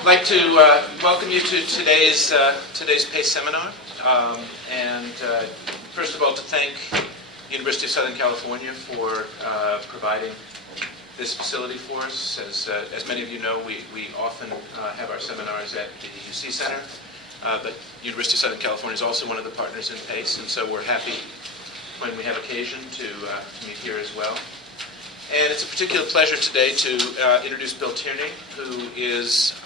I'd like to welcome you to today's PACE seminar, and first of all to thank the University of Southern California for providing this facility for us. As many of you know, we often have our seminars at the UC Center, but University of Southern California is also one of the partners in PACE, and so we're happy when we have occasion to meet here as well. And it's a particular pleasure today to introduce Bill Tierney, who is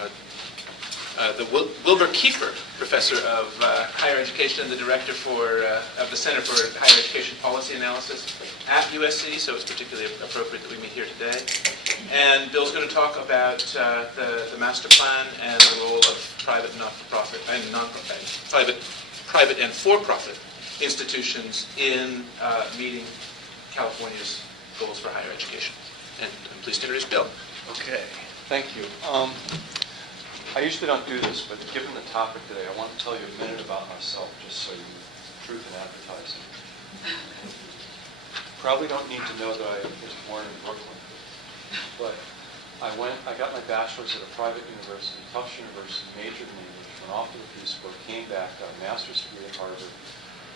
the Wilbur Kiefer Professor of Higher Education and the Director of the Center for Higher Education Policy Analysis at USC, so it's particularly appropriate that we meet here today. And Bill's going to talk about the master plan and the role of private and not-for-profit and private and for-profit institutions in meeting California's goals for higher education. And I'm pleased to introduce Bill. Okay, thank you. I usually don't do this, but given the topic today, I want to tell you a minute about myself, just so you truth in advertising. Probably don't need to know that I was born in Brooklyn, but I got my bachelor's at a private university, Tufts University, majored in English, went off to the Peace Corps, came back, got a master's degree at Harvard,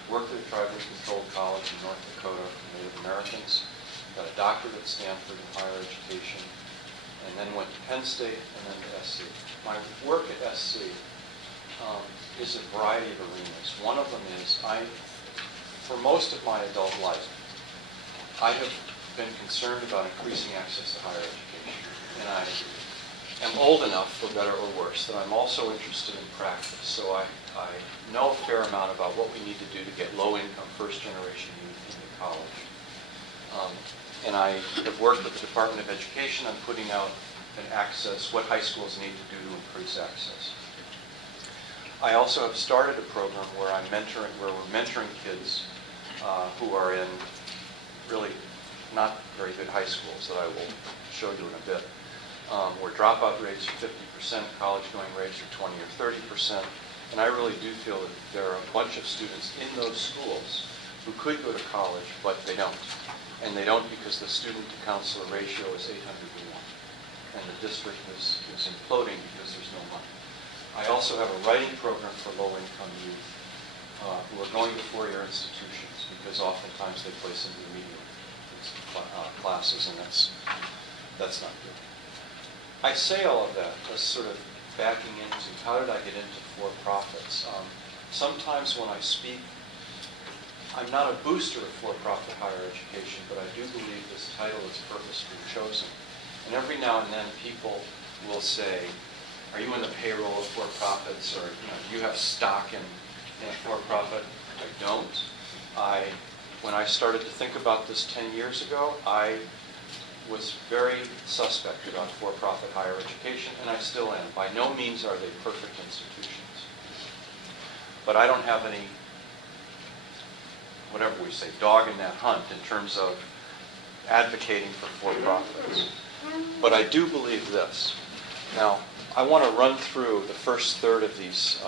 worked at a tribally controlled college in North Dakota for Native Americans, got a doctorate at Stanford in higher education, and then went to Penn State and then to SC. My work at SC is a variety of arenas. One of them is, for most of my adult life, I have been concerned about increasing access to higher education. And I am old enough, for better or worse, that I'm also interested in practice. So I know a fair amount about what we need to do to get low-income, first-generation youth into college. And I have worked with the Department of Education on putting out what high schools need to do to increase access. I also have started a program where we're mentoring kids who are in really not very good high schools that I will show you in a bit, where dropout rates are 50%, college-going rates are 20 or 30%, and I really do feel that there are a bunch of students in those schools who could go to college, but they don't. And they don't because the student-to-counselor ratio is 800 to 1. And the district is imploding because there's no money. I also have a writing program for low-income youth who are going to four-year institutions because oftentimes they place intermediate classes, and that's not good. I say all of that as sort of backing into how did I get into for-profits. Sometimes when I speak, I'm not a booster of for-profit higher education, but I do believe this title is purposefully chosen. And every now and then people will say, are you in the payroll of for-profits, or do you have stock in a for-profit? I don't. When I started to think about this 10 years ago, I was very suspect about for-profit higher education, and I still am. By no means are they perfect institutions. But I don't have any, whatever we say, dog in that hunt in terms of advocating for for-profits. But I do believe this. Now, I want to run through the first third of these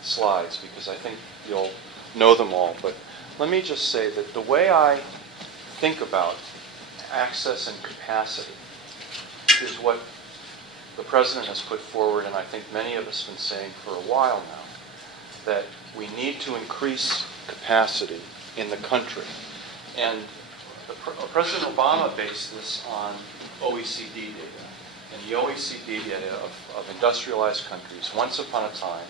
slides because I think you'll know them all. But let me just say that the way I think about access and capacity is what the President has put forward, and I think many of us have been saying for a while now, that we need to increase capacity in the country. And President Obama based this on OECD data. And the OECD data of industrialized countries, once upon a time,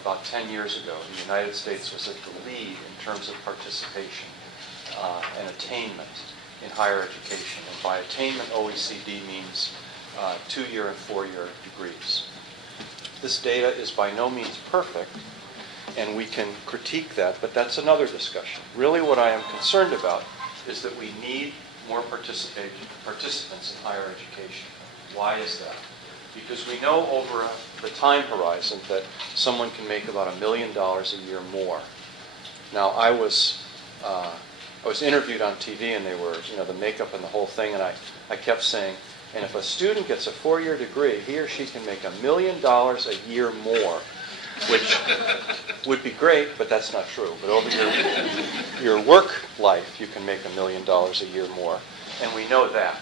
about 10 years ago, the United States was at the lead in terms of participation and attainment in higher education. And by attainment, OECD means 2-year and 4-year degrees. This data is by no means perfect, and we can critique that, but that's another discussion. Really what I am concerned about is that we need more participants in higher education. Why is that? Because we know over the time horizon that someone can make about $1 million a year more. Now, I was interviewed on TV, and they were, the makeup and the whole thing, and I kept saying, and if a student gets a 4-year degree, he or she can make $1 million a year more, which would be great, but that's not true. But over your work life, you can make $1 million a year more, and we know that.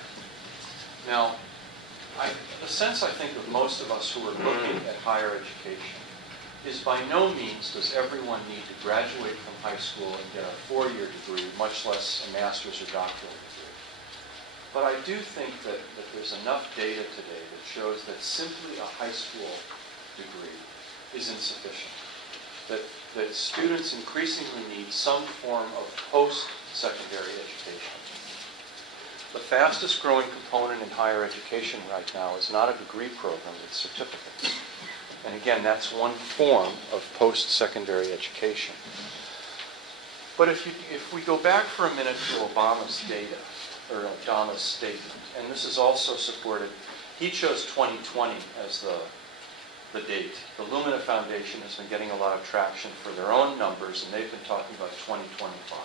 Now, the sense I think of most of us who are looking at higher education is by no means does everyone need to graduate from high school and get a 4-year degree, much less a master's or doctoral degree. But I do think that there's enough data today that shows that simply a high school degree is insufficient. That students increasingly need some form of post-secondary education. The fastest growing component in higher education right now is not a degree program, it's certificates. And again, that's one form of post-secondary education. But if we go back for a minute to Obama's data, or Obama's statement, and this is also supported, he chose 2020 as the date. The Lumina Foundation has been getting a lot of traction for their own numbers, and they've been talking about 2025.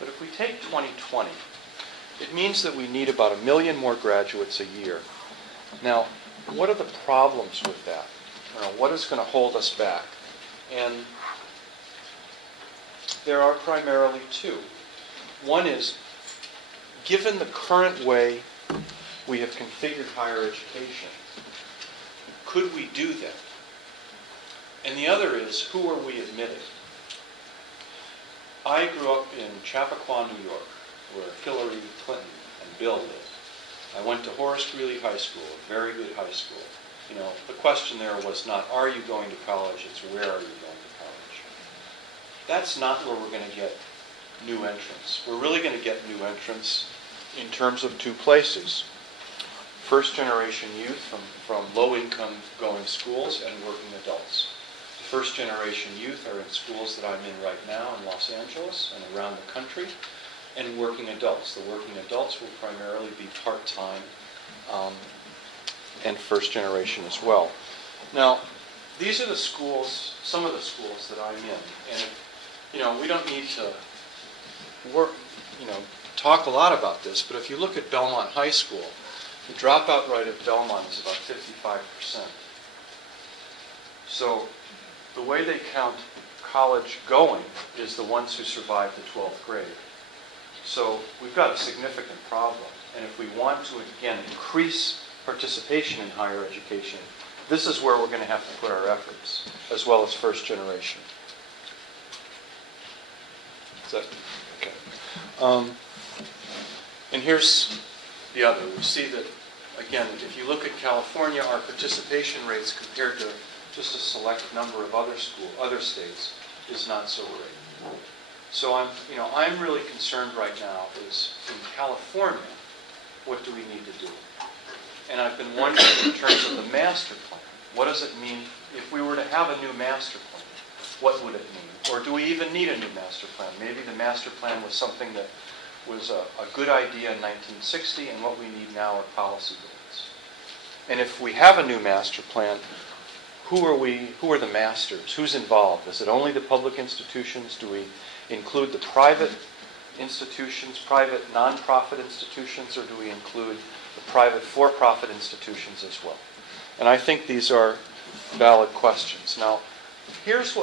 But if we take 2020, it means that we need about 1 million more graduates a year. Now, what are the problems with that? What is going to hold us back? And there are primarily two. One is, given the current way we have configured higher education, could we do that? And the other is, who are we admitting? I grew up in Chappaqua, New York, where Hillary Clinton and Bill lived. I went to Horace Greeley High School, a very good high school. You know, the question there was not, are you going to college? It's, where are you going to college? That's not where we're going to get new entrants. We're really going to get new entrants in terms of two places. First-generation youth from low-income going schools and working adults. The first-generation youth are in schools that I'm in right now in Los Angeles and around the country, and working adults. The working adults will primarily be part-time and first-generation as well. Now, these are the schools, some of the schools that I'm in, and you know, we don't need to talk a lot about this, but if you look at Belmont High School, the dropout rate at Belmont is about 55%. So the way they count college going is the ones who survive the 12th grade. So we've got a significant problem. And if we want to, again, increase participation in higher education, this is where we're going to have to put our efforts, as well as first generation. Is that okay? And here's the other. We see that, again, if you look at California, our participation rates compared to just a select number of other states is not so great. So I'm really concerned right now is in California, what do we need to do? And I've been wondering in terms of the master plan, what does it mean if we were to have a new master plan? What would it mean? Or do we even need a new master plan? Maybe the master plan was something that was a good idea in 1960, and what we need now are policy goals. And if we have a new master plan, who are the masters? Who's involved? Is it only the public institutions? Do we include the private institutions, private non-profit institutions, or do we include the private for-profit institutions as well? And I think these are valid questions. Now, here's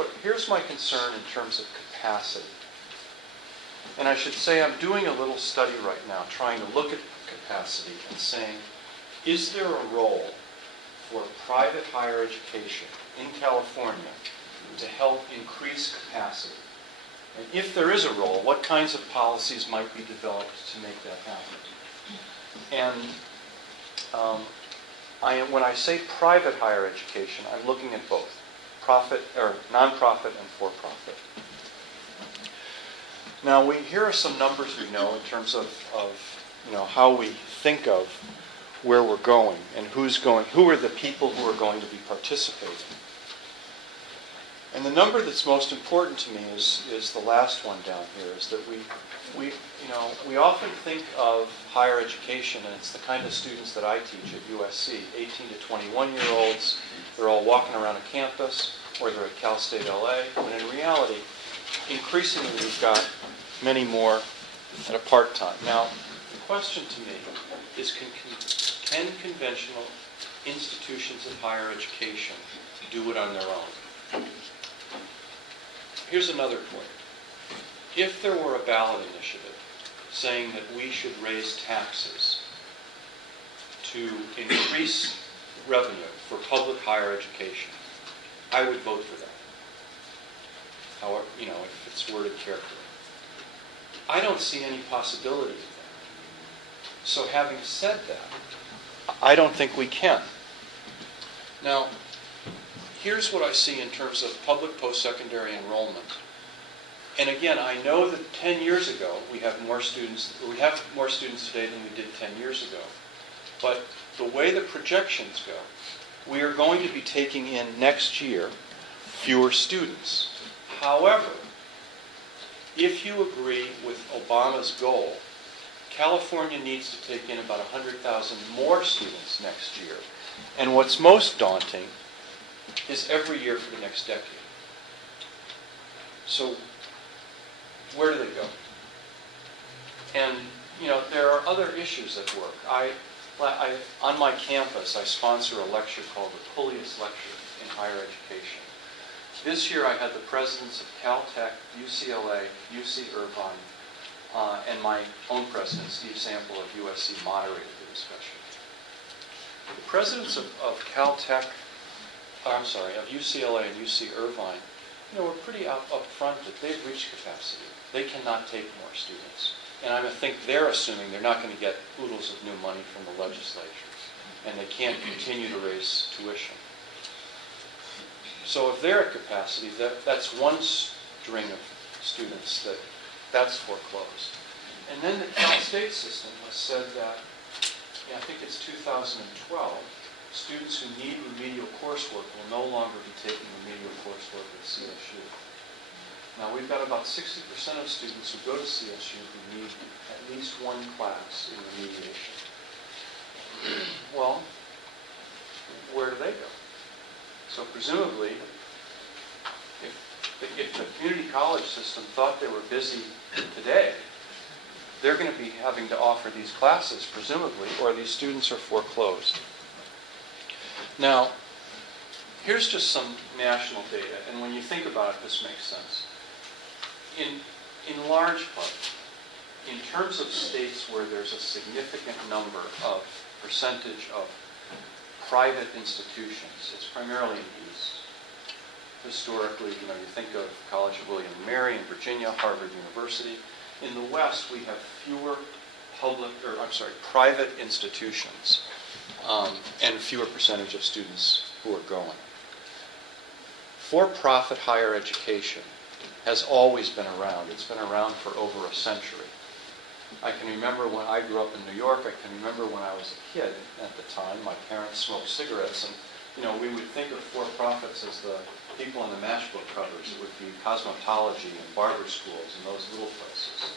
my concern in terms of capacity. And I should say I'm doing a little study right now trying to look at capacity and saying, is there a role for private higher education in California to help increase capacity? And if there is a role, what kinds of policies might be developed to make that happen? And when I say private higher education, I'm looking at both, profit or nonprofit and for-profit. Now, here are some numbers we know in terms of how we think of where we're going and who are the people who are going to be participating. And the number that's most important to me is the last one down here, is that we often think of higher education, and it's the kind of students that I teach at USC, 18 to 21-year-olds. They're all walking around a campus, or they're at Cal State LA, when in reality, increasingly we've got many more at a part-time. Now, the question to me is, can conventional institutions of higher education do it on their own? Here's another point. If there were a ballot initiative saying that we should raise taxes to increase revenue for public higher education, I would vote for that. However, if it's worded carefully. I don't see any possibility of that. So having said that, I don't think we can. Now, here's what I see in terms of public post-secondary enrollment. And again, I know that 10 years ago we have more students today than we did 10 years ago. But the way the projections go, we are going to be taking in next year fewer students. However, if you agree with Obama's goal, California needs to take in about 100,000 more students next year. And what's most daunting is every year for the next decade. So where do they go? And, there are other issues at work. On my campus, I sponsor a lecture called the Pullius Lecture in Higher Education. This year I had the presidents of Caltech, UCLA, UC Irvine, and my own president, Steve Sample of USC, moderated the discussion. The presidents of UCLA and UC Irvine, were pretty upfront that they've reached capacity. They cannot take more students. And I think they're assuming they're not going to get oodles of new money from the legislatures, and they can't continue to raise tuition. So if they're at capacity, that's one string of students that's foreclosed. And then the Cal State system has said that, I think it's 2012, students who need remedial coursework will no longer be taking remedial coursework at CSU. Now, we've got about 60% of students who go to CSU who need at least one class in remediation. Well, where do they go? So presumably, if the community college system thought they were busy today, they're going to be having to offer these classes, presumably, or these students are foreclosed. Now, here's just some national data, and when you think about it, this makes sense. In large part, in terms of states where there's a significant number of percentage of private institutions, it's primarily in the East. Historically, you think of College of William and Mary in Virginia, Harvard University. In the West, we have fewer private institutions and fewer percentage of students who are going. For-profit higher education has always been around. It's been around for over a century. I can remember when I grew up in New York, I can remember when I was a kid at the time, my parents smoked cigarettes, and we would think of for-profits as the people on the matchbook covers. It would be cosmetology and barber schools and those little places.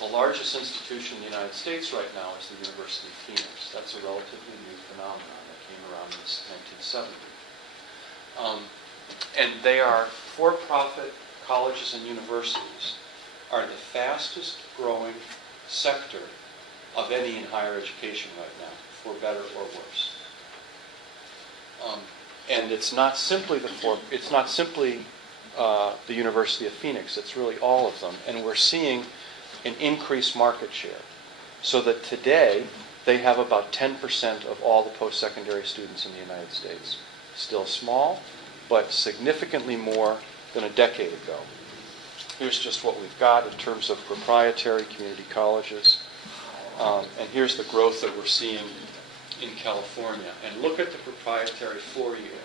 The largest institution in the United States right now is the University of Phoenix. That's a relatively new phenomenon that came around in 1970. And they are for-profit colleges and universities are the fastest growing sector of any in higher education right now, for better or worse. And it's not simply the University of Phoenix, it's really all of them. And we're seeing an increased market share. So that today, they have about 10% of all the post-secondary students in the United States. Still small, but significantly more than a decade ago. Here's just what we've got in terms of proprietary community colleges. And here's the growth that we're seeing in California. And look at the proprietary four-year.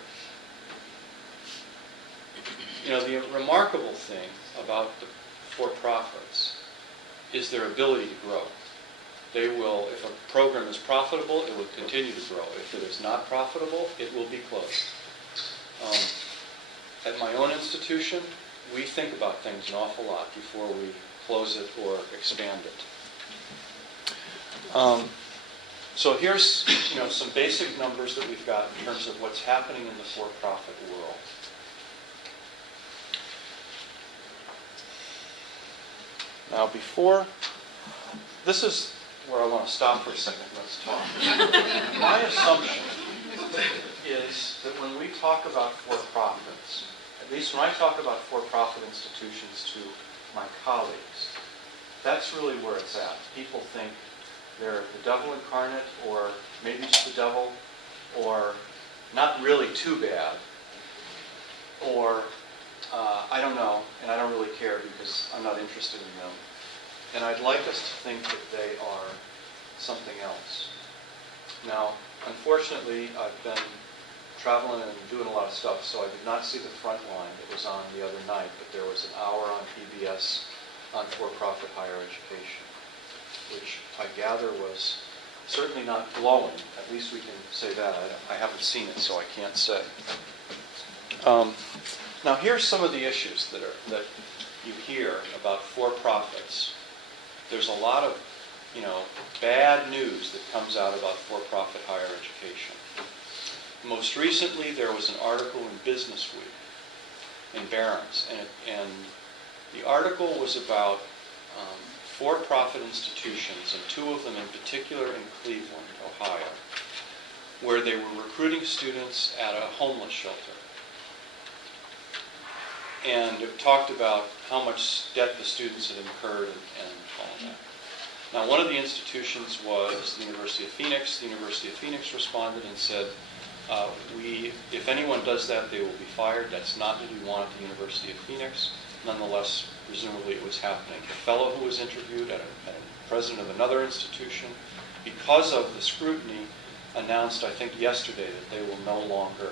The remarkable thing about the for-profits is their ability to grow. They will, if a program is profitable, it will continue to grow. If it is not profitable, it will be closed. At my own institution, we think about things an awful lot before we close it or expand it. So here's some basic numbers that we've got in terms of what's happening in the for-profit world. Now this is where I want to stop for a second. Let's talk. My assumption is that when we talk about for-profits, at least when I talk about for-profit institutions to my colleagues, that's really where it's at. People think they're the devil incarnate, or maybe just the devil, or not really too bad, or I don't know, and I don't really care because I'm not interested in them. And I'd like us to think that they are something else. Now, unfortunately, I've been traveling and doing a lot of stuff, so I did not see the front line that was on the other night, but there was an hour on PBS on for-profit higher education, which I gather was certainly not glowing. At least we can say that. I haven't seen it, so I can't say. Now, here's some of the issues that you hear about for-profits. There's a lot of, bad news that comes out about for-profit higher education. Most recently, there was an article in Business Week in Barron's, and the article was about for-profit institutions, and two of them in particular in Cleveland, Ohio, where they were recruiting students at a homeless shelter. And it talked about how much debt the students had incurred and all that. Now, one of the institutions was the University of Phoenix. The University of Phoenix responded and said, if anyone does that, they will be fired. That's not what we want at the University of Phoenix. Nonetheless, presumably it was happening. The fellow who was interviewed at a president of another institution, because of the scrutiny, announced, I think yesterday, that they will no longer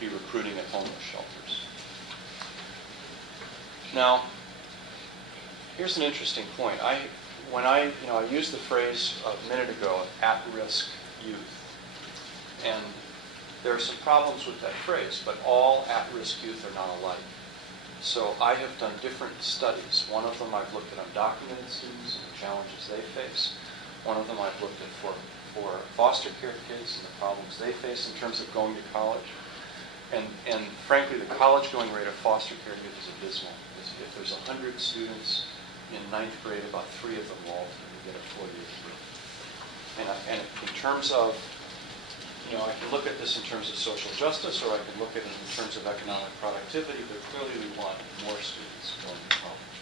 be recruiting at homeless shelters. Now, here's an interesting point. When I used the phrase a minute ago, at-risk youth, and there are some problems with that phrase, but all at-risk youth are not alike. So I have done different studies. One of them I've looked at undocumented students and the challenges they face. One of them I've looked at for foster care kids and the problems they face in terms of going to college. And frankly, the college-going rate of foster care kids is abysmal. If there's 100 students in 9th grade, about 3 of them will ultimately get a 4-year degree. And in terms of, I can look at this in terms of social justice, or I can look at it in terms of economic productivity, but clearly we want more students going to college.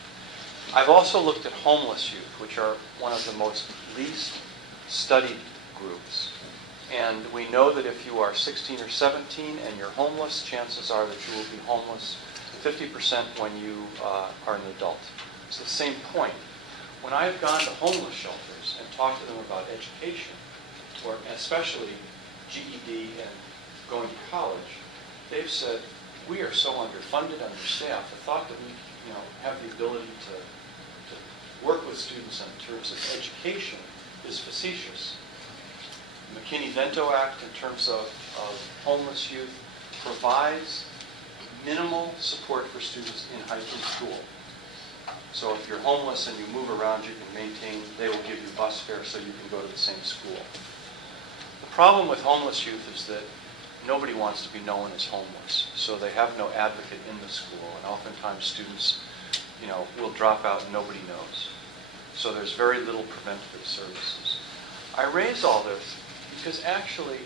I've also looked at homeless youth, which are one of the most least studied groups. And we know that if you are 16 or 17 and you're homeless, chances are that you will be homeless 50% when you are an adult. It's the same point. When I've gone to homeless shelters and talked to them about education, or especially GED and going to college, they've said, we are so underfunded, understaffed. The thought that we have the ability to work with students in terms of education is facetious. The McKinney-Vento Act, in terms of homeless youth, provides minimal support for students in high school. So if you're homeless and you move around, you can maintain, they will give you bus fare so you can go to the same school. The problem with homeless youth is that nobody wants to be known as homeless, so they have no advocate in the school, and oftentimes students, will drop out and nobody knows. So there's very little preventative services. I raise all this because actually,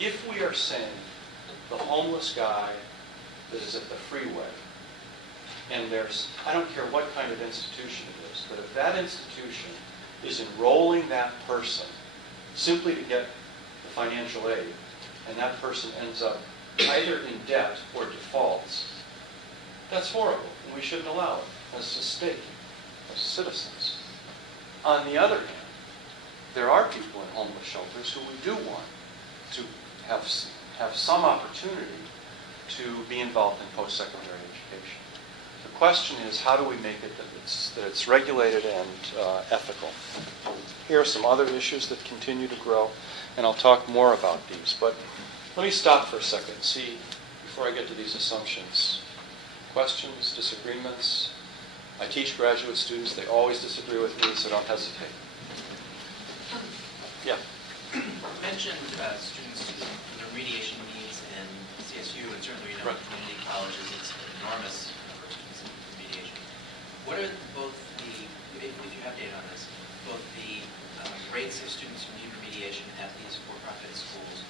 if we are saying the homeless guy that is at the freeway, and I don't care what kind of institution it is, but if that institution is enrolling that person simply to get the financial aid, and that person ends up either in debt or defaults, that's horrible, and we shouldn't allow it as a state, as citizens. On the other hand, there are people in homeless shelters who we do want to have some opportunity to be involved in post-secondary education. The question is, how do we make it that it's regulated and ethical? Here are some other issues that continue to grow, and I'll talk more about these. But let me stop for a second, see, before I get to these assumptions. Questions, disagreements? I teach graduate students. They always disagree with me, so don't hesitate. Yeah? You mentioned students with their remediation needs in CSU, and certainly we know Right. at community colleges it's an enormous number of students in remediation. What are both if you have data on this, both the rates of students who need remediation at these for-profit schools,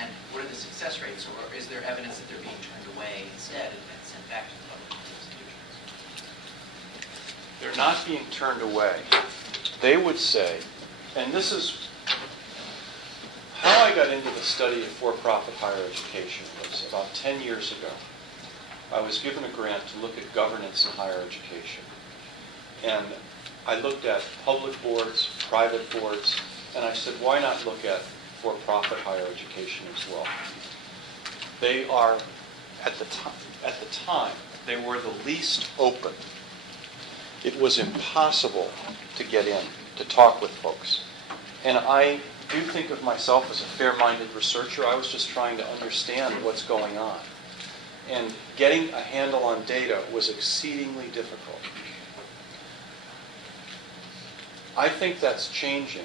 and what are the success rates, or is there evidence that they're being turned away instead and sent back to the public institutions? They're not being turned away. they would say, and this is how I got into the study of for-profit higher education was about 10 years ago. I was given a grant to look at governance in higher education. And I looked at public boards, private boards, and I said, why not look at for-profit higher education as well? They are, at the time, they were the least open. It was impossible to get in, to talk with folks. And I do think of myself as a fair-minded researcher. I was just trying to understand what's going on. And getting a handle on data was exceedingly difficult. I think that's changing.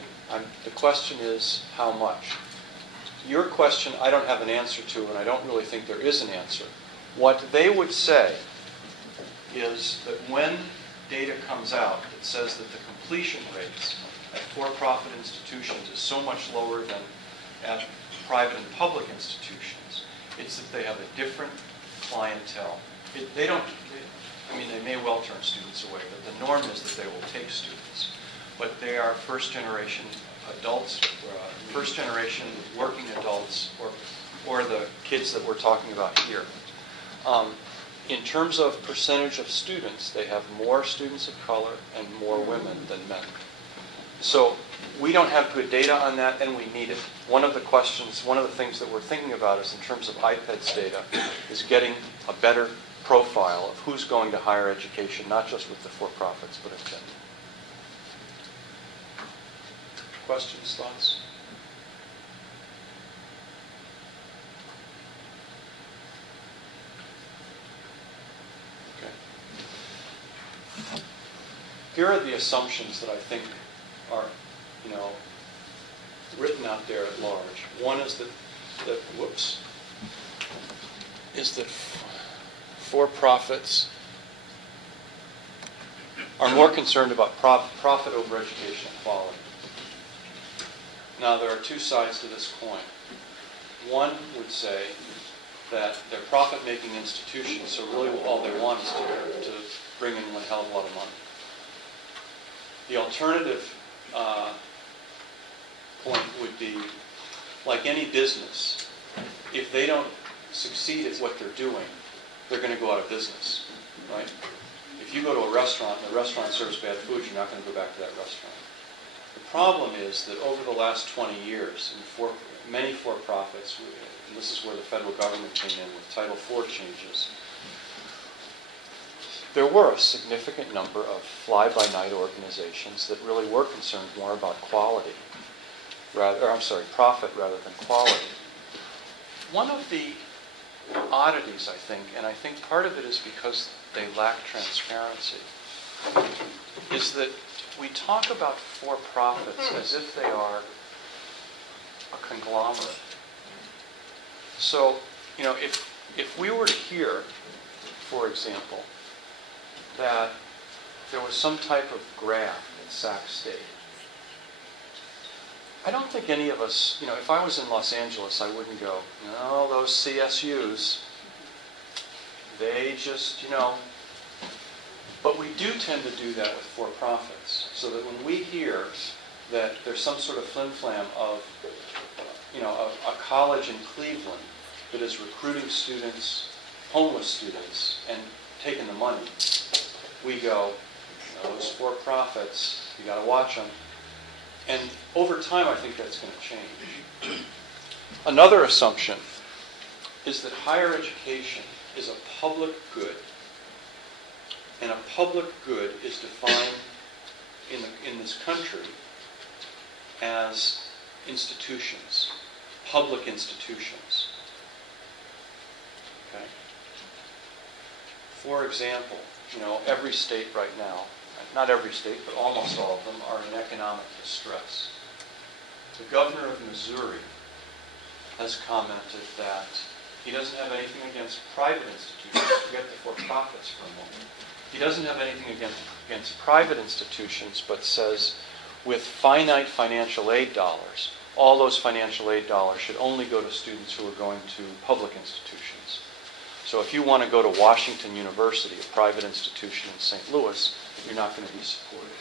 The question is, how much? Your question, I don't have an answer to, and I don't really think there is an answer. What they would say is that when data comes out that says that the completion rates at for-profit institutions is so much lower than at private and public institutions, it's that they have a different clientele. They may well turn students away, but the norm is that they will take students. But they are first-generation adults, first-generation working adults, or the kids that we're talking about here. In terms of percentage of students, they have more students of color and more women than men. So we don't have good data on that, and we need it. One of the things that we're thinking about is in terms of IPEDS data, is getting a better profile of who's going to higher education, not just with the for-profits, but in general. Questions, thoughts? Okay. Here are the assumptions that I think are, written out there at large. One is that for-profits are more concerned about profit over educational quality. Now, there are two sides to this coin. One would say that they're profit-making institutions, so really all they want is to bring in a hell of a lot of money. The alternative point would be, like any business, if they don't succeed at what they're doing, they're going to go out of business, right? If you go to a restaurant and the restaurant serves bad food, you're not going to go back to that restaurant. The problem is that over the last 20 years, many for-profits, and this is where the federal government came in with Title IV changes, there were a significant number of fly-by-night organizations that really were concerned more about profit rather than quality. One of the oddities, I think, and I think part of it is because they lack transparency, is that we talk about for-profits as if they are a conglomerate. So, if we were to hear, for example, that there was some type of graph at Sac State, I don't think any of us, if I was in Los Angeles, I wouldn't go, no, those CSUs, they just, But we do tend to do that with for-profits, so that when we hear that there's some sort of flim-flam of, a college in Cleveland that is recruiting students, homeless students, and taking the money, we go, those for-profits, you got to watch them. And over time, I think that's going to change. Another assumption is that higher education is a public good. And a public good is defined in this country as institutions, public institutions. Okay? For example, every state right now, not every state, but almost all of them, are in economic distress. The governor of Missouri has commented that he doesn't have anything against private institutions. Forget the for-profits for a moment. He doesn't have anything against private institutions, but says with finite financial aid dollars, all those financial aid dollars should only go to students who are going to public institutions. So if you want to go to Washington University, a private institution in St. Louis, you're not going to be supported.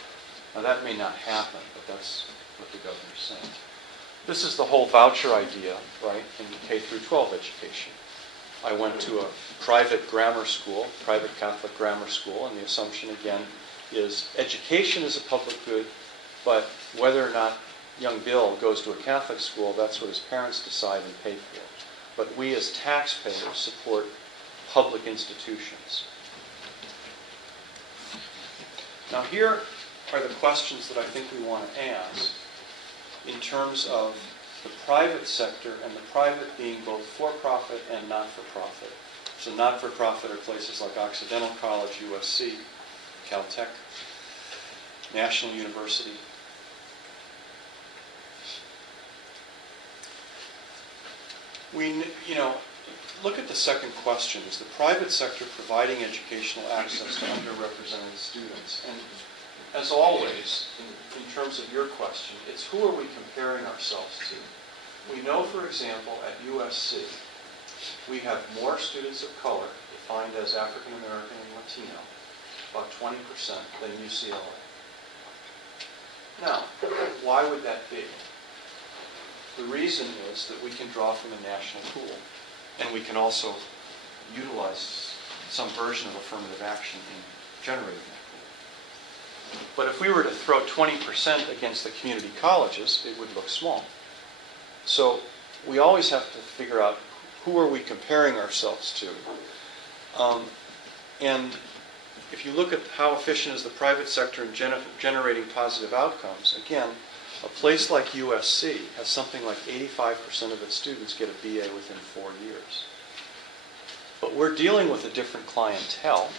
Now that may not happen, but that's what the governor's saying. This is the whole voucher idea, right, in K through 12 education. I went to a private grammar school, private Catholic grammar school, and the assumption again is education is a public good, but whether or not young Bill goes to a Catholic school, that's what his parents decide and pay for. But we as taxpayers support public institutions. Now here are the questions that I think we want to ask in terms of the private sector, and the private being both for-profit and not-for-profit. So not-for-profit are places like Occidental College, USC, Caltech, National University. Look at the second question. Is the private sector providing educational access to underrepresented students? And as always, in terms of your question, it's who are we comparing ourselves to? We know, for example, at USC, we have more students of color, defined as African American and Latino, about 20% than UCLA. Now, why would that be? The reason is that we can draw from a national pool, and we can also utilize some version of affirmative action in generating that pool. But if we were to throw 20% against the community colleges, it would look small. So we always have to figure out who are we comparing ourselves to. And if you look at how efficient is the private sector in generating positive outcomes, again, a place like USC has something like 85% of its students get a BA within 4 years. But we're dealing with a different clientele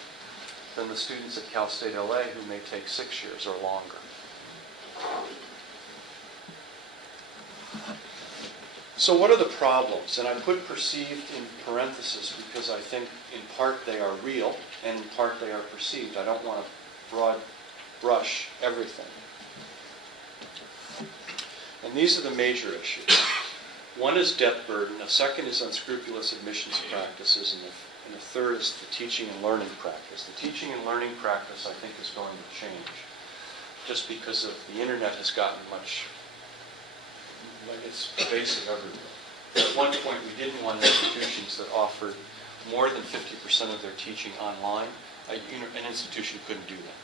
than the students at Cal State LA who may take 6 years or longer. So what are the problems? And I put perceived in parentheses because I think in part they are real and in part they are perceived. I don't want to broad brush everything. And these are the major issues. One is debt burden, a second is unscrupulous admissions practices, and the third is the teaching and learning practice. The teaching and learning practice, I think, is going to change just because of the internet has gotten much, like it's pervasive everywhere. At one point, we didn't want institutions that offered more than 50% of their teaching online. An institution couldn't do that.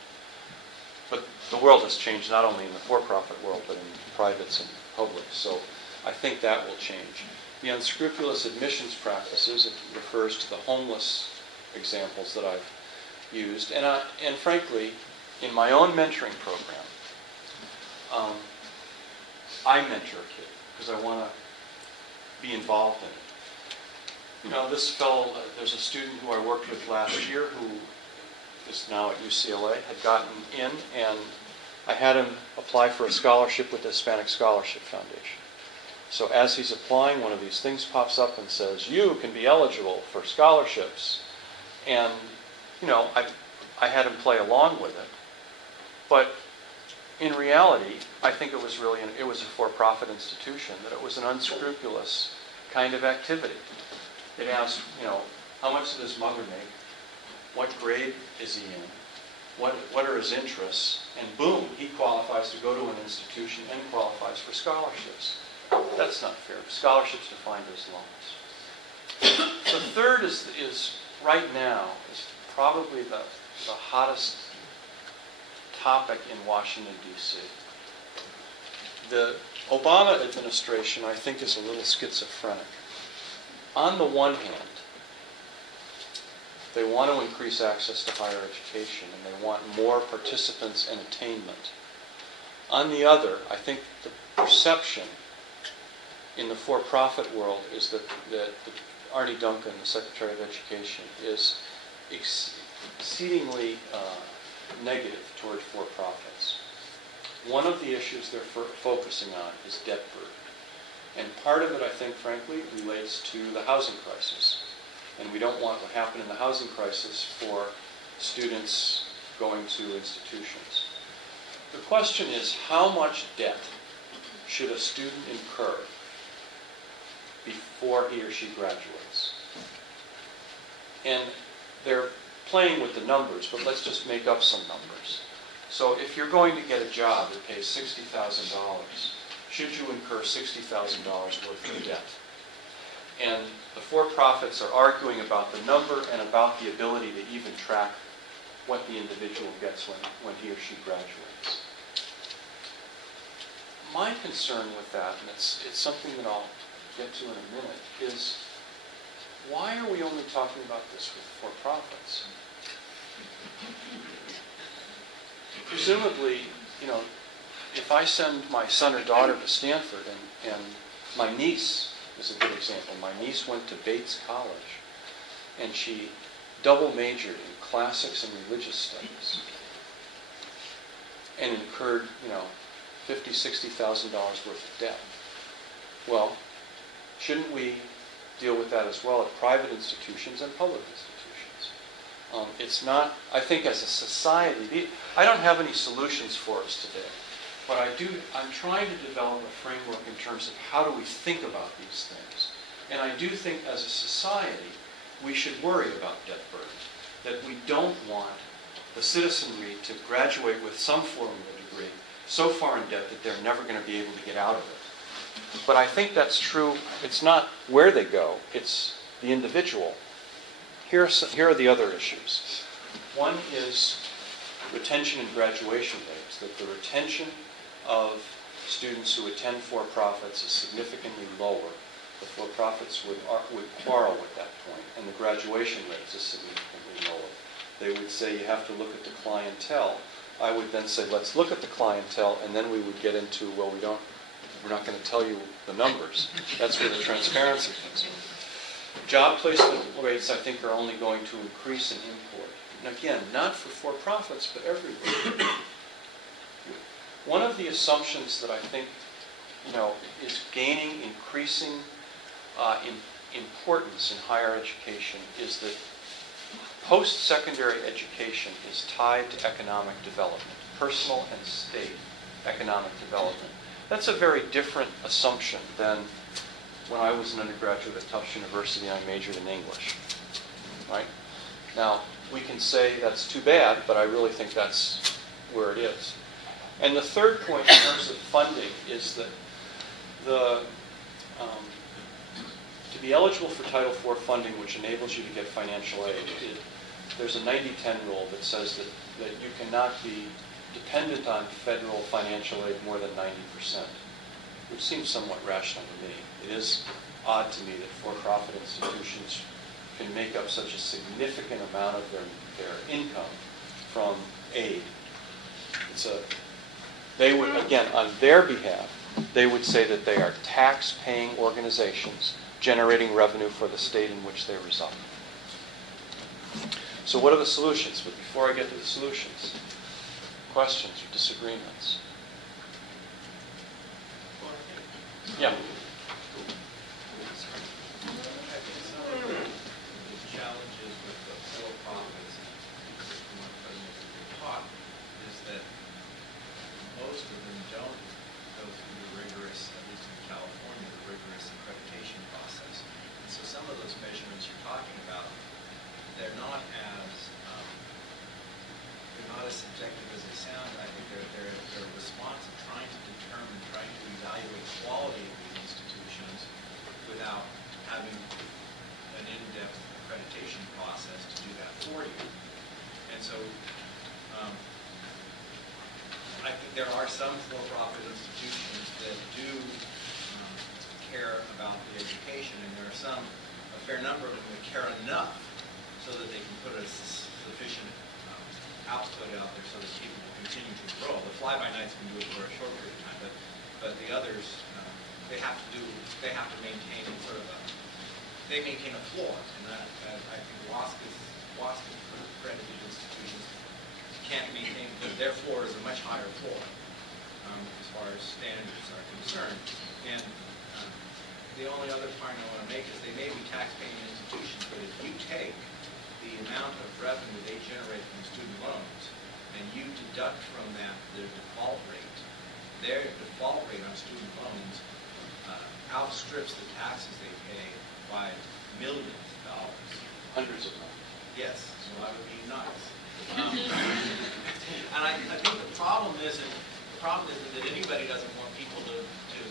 But the world has changed not only in the for-profit world, but in privates and publics. So I think that will change. The unscrupulous admissions practices, it refers to the homeless examples that I've used. And frankly, in my own mentoring program, I mentor a kid because I want to be involved in it. You know, this fellow, there's a student who I worked with last year who is now at UCLA, had gotten in, and I had him apply for a scholarship with the Hispanic Scholarship Foundation. So as he's applying, one of these things pops up and says, you can be eligible for scholarships. And, you know, I had him play along with it. But in reality, I think it was really, it was a for-profit institution, that it was an unscrupulous kind of activity. It asked, you know, how much did his mother make? What grade is he in? What are his interests? And boom, he qualifies to go to an institution and qualifies for scholarships. That's not fair. Scholarships defined as loans. The third is right now, is probably the hottest topic in Washington, D.C. The Obama administration, I think, is a little schizophrenic. On the one hand, they want to increase access to higher education, and they want more participants and attainment. On the other, I think the perception in the for-profit world is that Arnie Duncan, the Secretary of Education, is exceedingly negative toward for-profits. One of the issues they're focusing on is debt burden. And part of it, I think, frankly, relates to the housing crisis. And we don't want what happened in the housing crisis for students going to institutions. The question is, how much debt should a student incur before he or she graduates? And they're playing with the numbers, but let's just make up some numbers. So if you're going to get a job that pays $60,000, should you incur $60,000 worth of debt? And the for-profits are arguing about the number and about the ability to even track what the individual gets when he or she graduates. My concern with that, and it's something that I'll get to in a minute, is why are we only talking about this with for-profits? Presumably, if I send my son or daughter to Stanford, and my niece is a good example. My niece went to Bates College, and she double majored in classics and religious studies, and incurred, $50,000, $60,000 worth of debt. Well, shouldn't we deal with that as well at private institutions and public institutions? It's not, I think as a society, I don't have any solutions for us today, but I'm trying to develop a framework in terms of how do we think about these things. And I do think as a society, we should worry about debt burden, that we don't want the citizenry to graduate with some form of a degree so far in debt that they're never going to be able to get out of it. But I think that's true. It's not where they go, it's the individual. Here are the other issues. One is retention and graduation rates, that the retention of students who attend for-profits is significantly lower. The for-profits would quarrel with that point, and the graduation rates is significantly lower. They would say you have to look at the clientele. I would then say, let's look at the clientele, and then we would get into, well, we're not going to tell you the numbers. That's where the transparency comes in. Job placement rates, I think, are only going to increase in import. And again, not for for-profits, but everywhere. One of the assumptions that I think, is gaining increasing importance in higher education is that post-secondary education is tied to economic development, personal and state economic development. That's a very different assumption than when I was an undergraduate at Tufts University and I majored in English. Right? Now, we can say that's too bad, but I really think that's where it is. And the third point in terms of funding is that to be eligible for Title IV funding, which enables you to get financial aid, there's a 90-10 rule that says that you cannot be dependent on federal financial aid more than 90%, which seems somewhat rational to me. It is odd to me that for-profit institutions can make up such a significant amount of their income from aid. They would, again, on their behalf, they would say that they are tax-paying organizations generating revenue for the state in which they reside. So what are the solutions? But before I get to the solutions, questions or disagreements? Yeah. Challenges with the for-profits, from what President taught, is that most of them don't go through the rigorous, at least in California, the rigorous accreditation process. And so some of those measurements you're talking about, they're not as subjective as they sound. I think they're a response of trying to determine, trying to evaluate the quality of these institutions without having an in-depth accreditation process to do that for you. And so I think there are some for-profit institutions that do care about the education, and there are a fair number of them that care enough so that they can put a sufficient output out there so that people will continue to grow. The fly-by-nights can do it for a short period of time, but the others, they have to maintain they maintain a floor, and I think WASC accredited institutions can't maintain, because their floor is a much higher floor as far as standards are concerned. And the only other point I want to make is they may be tax-paying institutions, but if you take the amount of revenue they generate from student loans, and you deduct from that their default rate, their default rate on student loans outstrips the taxes they pay by millions of dollars. Hundreds of millions. Yes, so I would be nuts. And I think the problem isn't that anybody doesn't want people to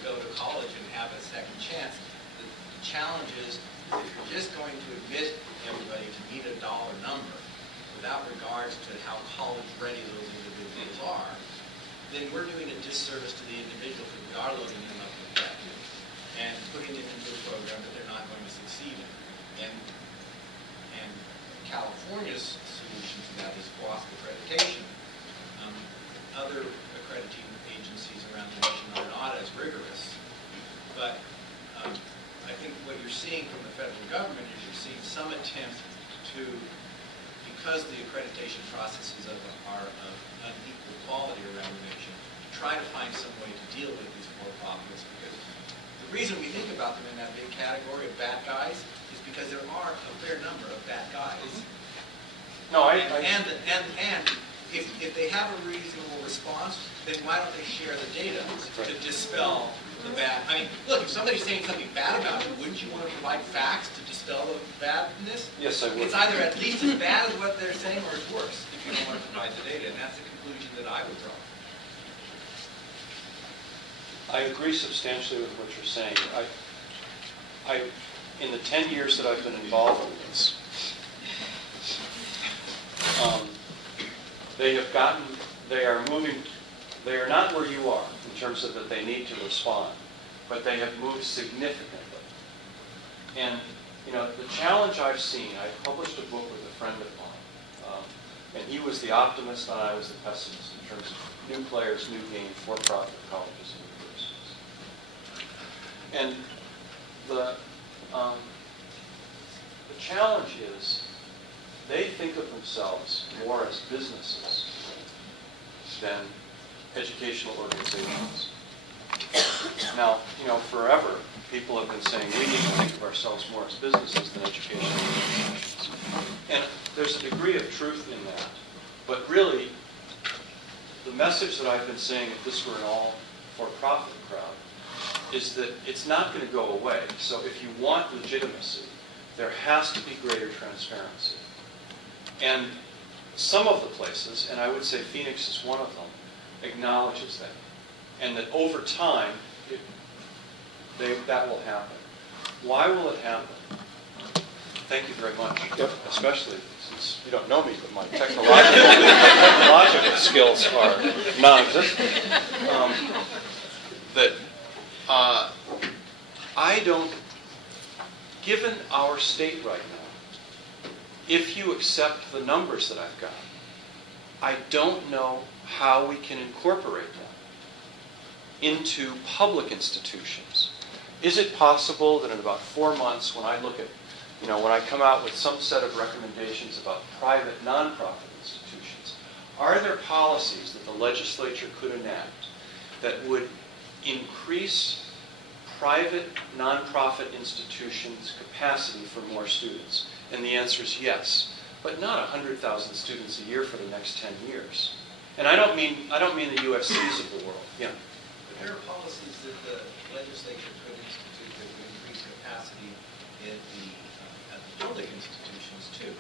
go to college and have a second chance. The challenge is if you're just going to admit everybody to meet a dollar number without regards to how college ready those individuals are, then we're doing a disservice to the individual because we are loading them up with debt and putting them into a program that they're not going to succeed in. And California's solution to that is cost accreditation. Other accrediting agencies around the nation are not as rigorous, but I think what you're seeing from the federal government is you're seeing some attempt to, because the accreditation processes are of unequal quality around the nation, to try to find some way to deal with these for-profits. Because the reason we think about them in that big category of bad guys is because there are a fair number of bad guys. No, and if they have a reasonable response, then why don't they share the data to dispel the bad? I mean, look, if somebody's saying something bad about you, wouldn't you want to provide facts to dispel the badness? Yes, I would. It's either at least as bad as what they're saying or it's worse if you don't want to provide the data, and that's the conclusion that I would draw. I agree substantially with what you're saying. In the 10 years that I've been involved in this, they are not where you are in terms of that they need to respond, but they have moved significantly. And, you know, the challenge I've seen, I published a book with a friend of mine, and he was the optimist and I was the pessimist in terms of new players, new game, for-profit colleges and universities. And the challenge is they think of themselves more as businesses than educational organizations. Now, you know, forever, people have been saying we need to think of ourselves more as businesses than educational organizations. And there's a degree of truth in that. But really, the message that I've been saying, if this were an all-for-profit crowd, is that it's not going to go away. So if you want legitimacy, there has to be greater transparency. And some of the places, and I would say Phoenix is one of them, acknowledges that. And that over time, that will happen. Why will it happen? Thank you very much. Yep. Especially since you don't know me, but my technological skills are non-existent. I don't, given our state right now, if you accept the numbers that I've got, I don't know how we can incorporate them into public institutions. Is it possible that in about 4 months, when I look at, you know, when I come out with some set of recommendations about private nonprofit institutions, are there policies that the legislature could enact that would increase private nonprofit institutions' capacity for more students? And the answer is yes, but not 100,000 students a year for the next 10 years. And I don't mean the USCs of the world. Yeah. But there are policies that the legislature could institute that would increase capacity at the public institutions too.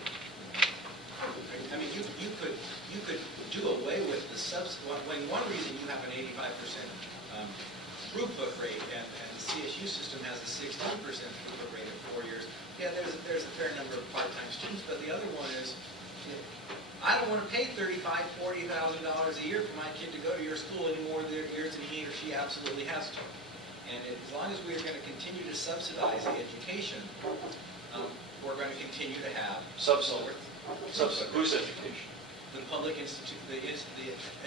I mean, you could do away with the when one reason you have an 85% throughput rate and the CSU system has a 16% throughput rate in 4 years. Yeah, there's a fair number of part-time students, but the other one is, I don't want to pay $35,000, $40,000 a year for my kid to go to your school any more years than he or she absolutely has to. And as long as we're going to continue to subsidize the education, we're going to continue to have subsidy. Whose education? The public institute, the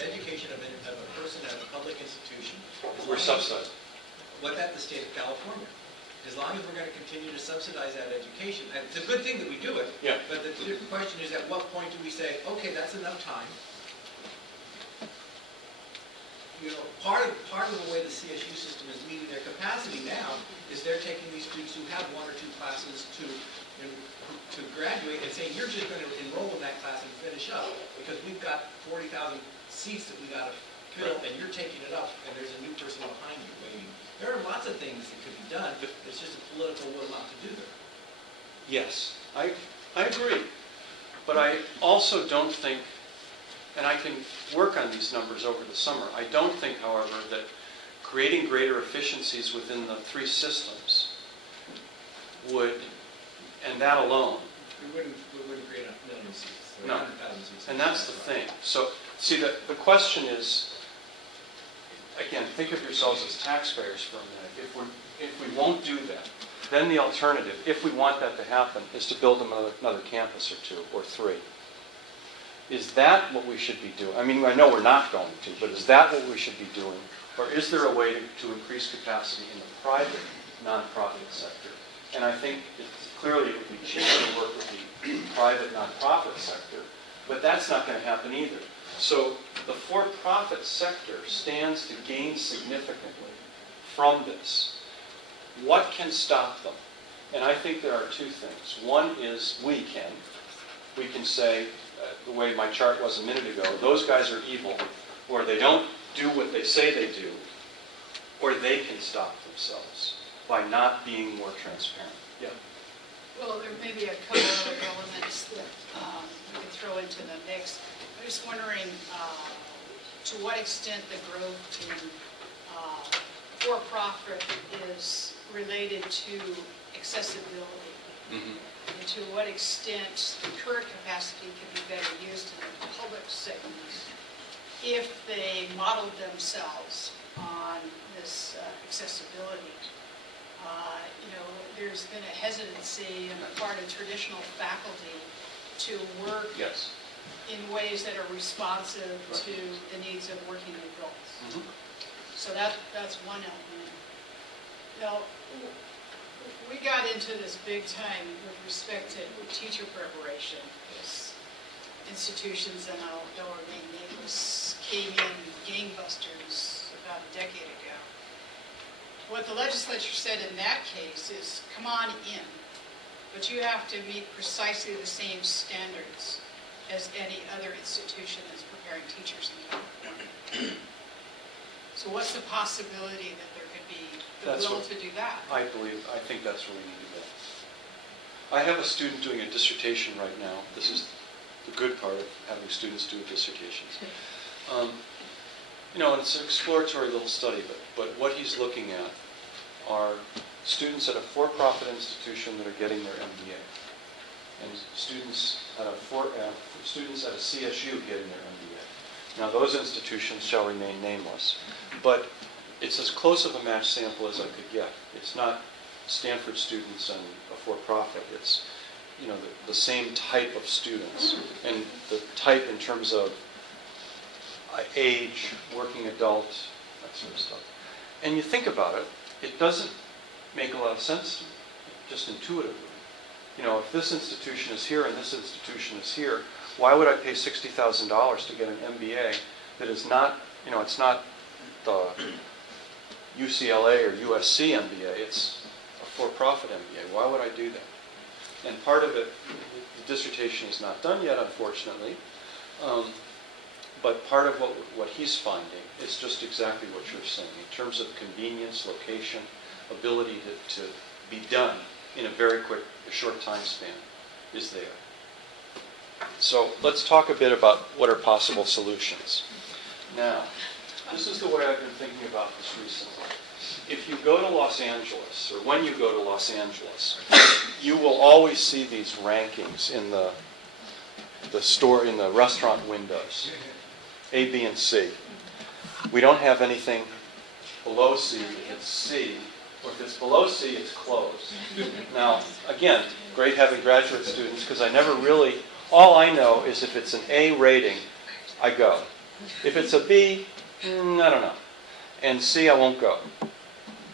education of a person at a public institution. We're subsidized. What at the state of California? As long as we're going to continue to subsidize that education, and it's a good thing that we do it. Yeah. But the question is, at what point do we say, okay, that's enough time? You know, part of the way the CSU system is meeting their capacity now is they're taking these students who have 1 or 2 classes to graduate and saying, you're just going to enroll in that class and finish up because we've got 40,000 seats that we got to fill, and you're taking it up, and there's a new person behind you waiting. There are lots of things that could be done. It's just a political will not to do them. Yes, I agree. But I also don't think And I can work on these numbers over the summer. I don't think, however, that creating greater efficiencies within the three systems would, and that alone. We wouldn't create a million seats. So No. 100,000 seats. And that's the thing. So, see, the question is, again, think of yourselves as taxpayers for a minute. If we won't do that, then the alternative, if we want that to happen, is to build another campus or two or three. Is that what we should be doing? I mean, I know we're not going to, but is that what we should be doing? Or is there a way to increase capacity in the private nonprofit sector? And I think clearly it would be cheaper to work with the private nonprofit sector, but that's not going to happen either. So the for-profit sector stands to gain significantly from this. What can stop them? And I think there are two things. One is we can say, the way my chart was a minute ago, those guys are evil, or they don't do what they say they do, or they can stop themselves by not being more transparent. Yeah. Well, there may be a couple other elements that we could throw into the mix. I'm just wondering to what extent the growth in for-profit is related to accessibility, and to what extent the current capacity can be better used in the public segments if they modeled themselves on this accessibility. There's been a hesitancy on the part of traditional faculty to work in ways that are responsive to the needs of working adults. So that's one element. Now, we got into this big time with respect to teacher preparation, because institutions, and I'll remain nameless, came in gangbusters about a decade ago. What the legislature said in that case is, come on in, but you have to meet precisely the same standards as any other institution that's preparing teachers in California. So what's the possibility that there could be the will to do that? I think that's where we need to go. I have a student doing a dissertation right now. This is the good part of having students do dissertations. It's an exploratory little study, but what he's looking at are students at a for-profit institution that are getting their MBA, and students at a CSU getting their MBA. Now, those institutions shall remain nameless, but it's as close of a match sample as I could get. It's not Stanford students and a for-profit. It's the same type of students, and the type in terms of age, working adult, that sort of stuff. And you think about it, it doesn't make a lot of sense to me, just intuitively. If this institution is here and this institution is here, why would I pay $60,000 to get an MBA that is not, it's not the UCLA or USC MBA, it's a for-profit MBA. Why would I do that? And part of it, the dissertation is not done yet, unfortunately, but part of what he's finding is just exactly what you're saying, in terms of convenience, location, ability to be done in a very short time span is there. So let's talk a bit about what are possible solutions. Now, this is the way I've been thinking about this recently. If you go to Los Angeles, or when you go to Los Angeles, you will always see these rankings in the store, in the restaurant windows. A, B, and C. We don't have anything below C. It's C. Or if it's below C, it's closed. Now, again, great having graduate students, because I never really, all I know is if it's an A rating, I go. If it's a B, I don't know. And C, I won't go.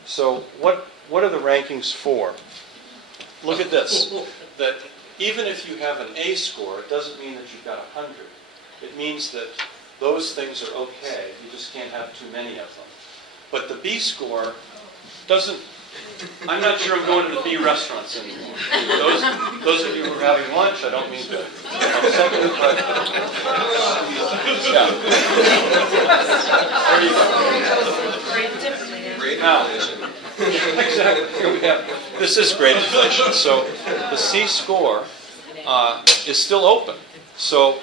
So what are the rankings for? Look at this. That even if you have an A score, it doesn't mean that you've got 100. It means that those things are okay. You just can't have too many of them. But the B score doesn't, I'm not sure I'm going to the B restaurants anymore. Those of you who are having lunch, I don't mean to upset you, but yeah. There you go. Great now, exactly. Here we have, this is grade inflation. So the C score is still open. So,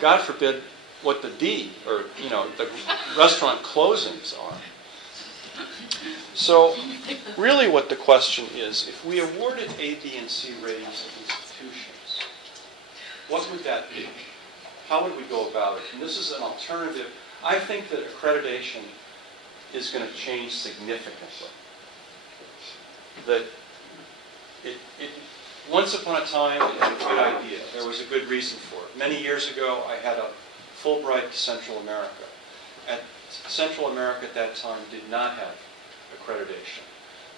God forbid, what the D, or the restaurant closings are. So really what the question is, if we awarded A, B, and C ratings to institutions, what would that be? How would we go about it? And this is an alternative. I think that accreditation is going to change significantly. That once upon a time, it had a good idea. There was a good reason for it. Many years ago, I had a Fulbright to Central America. Central America at that time did not have accreditation.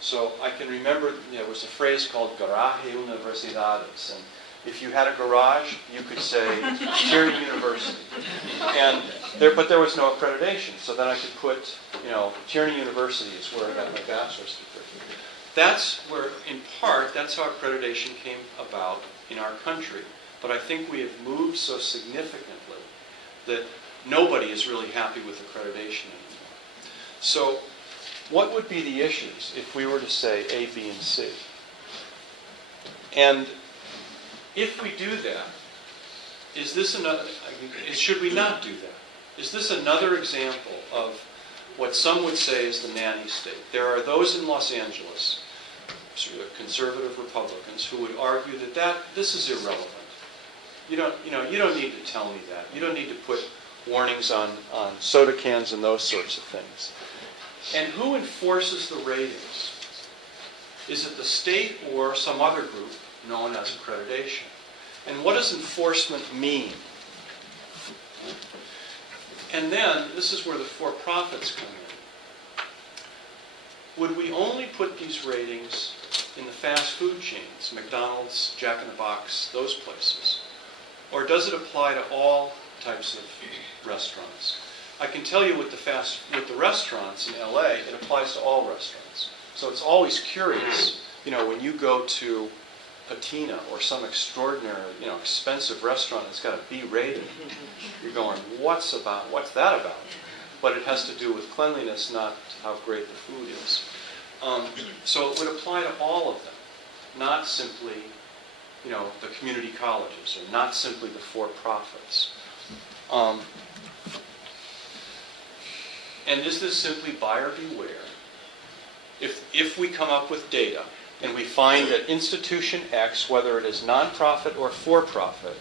So I can remember there was a phrase called garaje universidades. And if you had a garage, you could say Tierney University. But there was no accreditation. So then I could put, Tierney University is where I got my bachelor's degree. That's where, in part, that's how accreditation came about in our country. But I think we have moved so significantly that nobody is really happy with accreditation anymore. So what would be the issues if we were to say A, B, and C? And if we do that, is this another, should we not do that? Is this another example of what some would say is the nanny state? There are those in Los Angeles, conservative Republicans, who would argue that this is irrelevant. You don't need to tell me that. You don't need to put warnings on soda cans and those sorts of things. And who enforces the ratings? Is it the state or some other group known as accreditation? And what does enforcement mean? And then, this is where the for-profits come in. Would we only put these ratings in the fast food chains, McDonald's, Jack in the Box, those places? Or does it apply to all types of restaurants? I can tell you with the restaurants in LA, it applies to all restaurants. So it's always curious, when you go to Patina or some extraordinary, expensive restaurant that's got a B rating, you're going, what's that about? But it has to do with cleanliness, not how great the food is. So it would apply to all of them, not simply, the community colleges, or not simply the for-profits. And is this simply buyer beware? If we come up with data and we find that institution X, whether it is nonprofit or for-profit,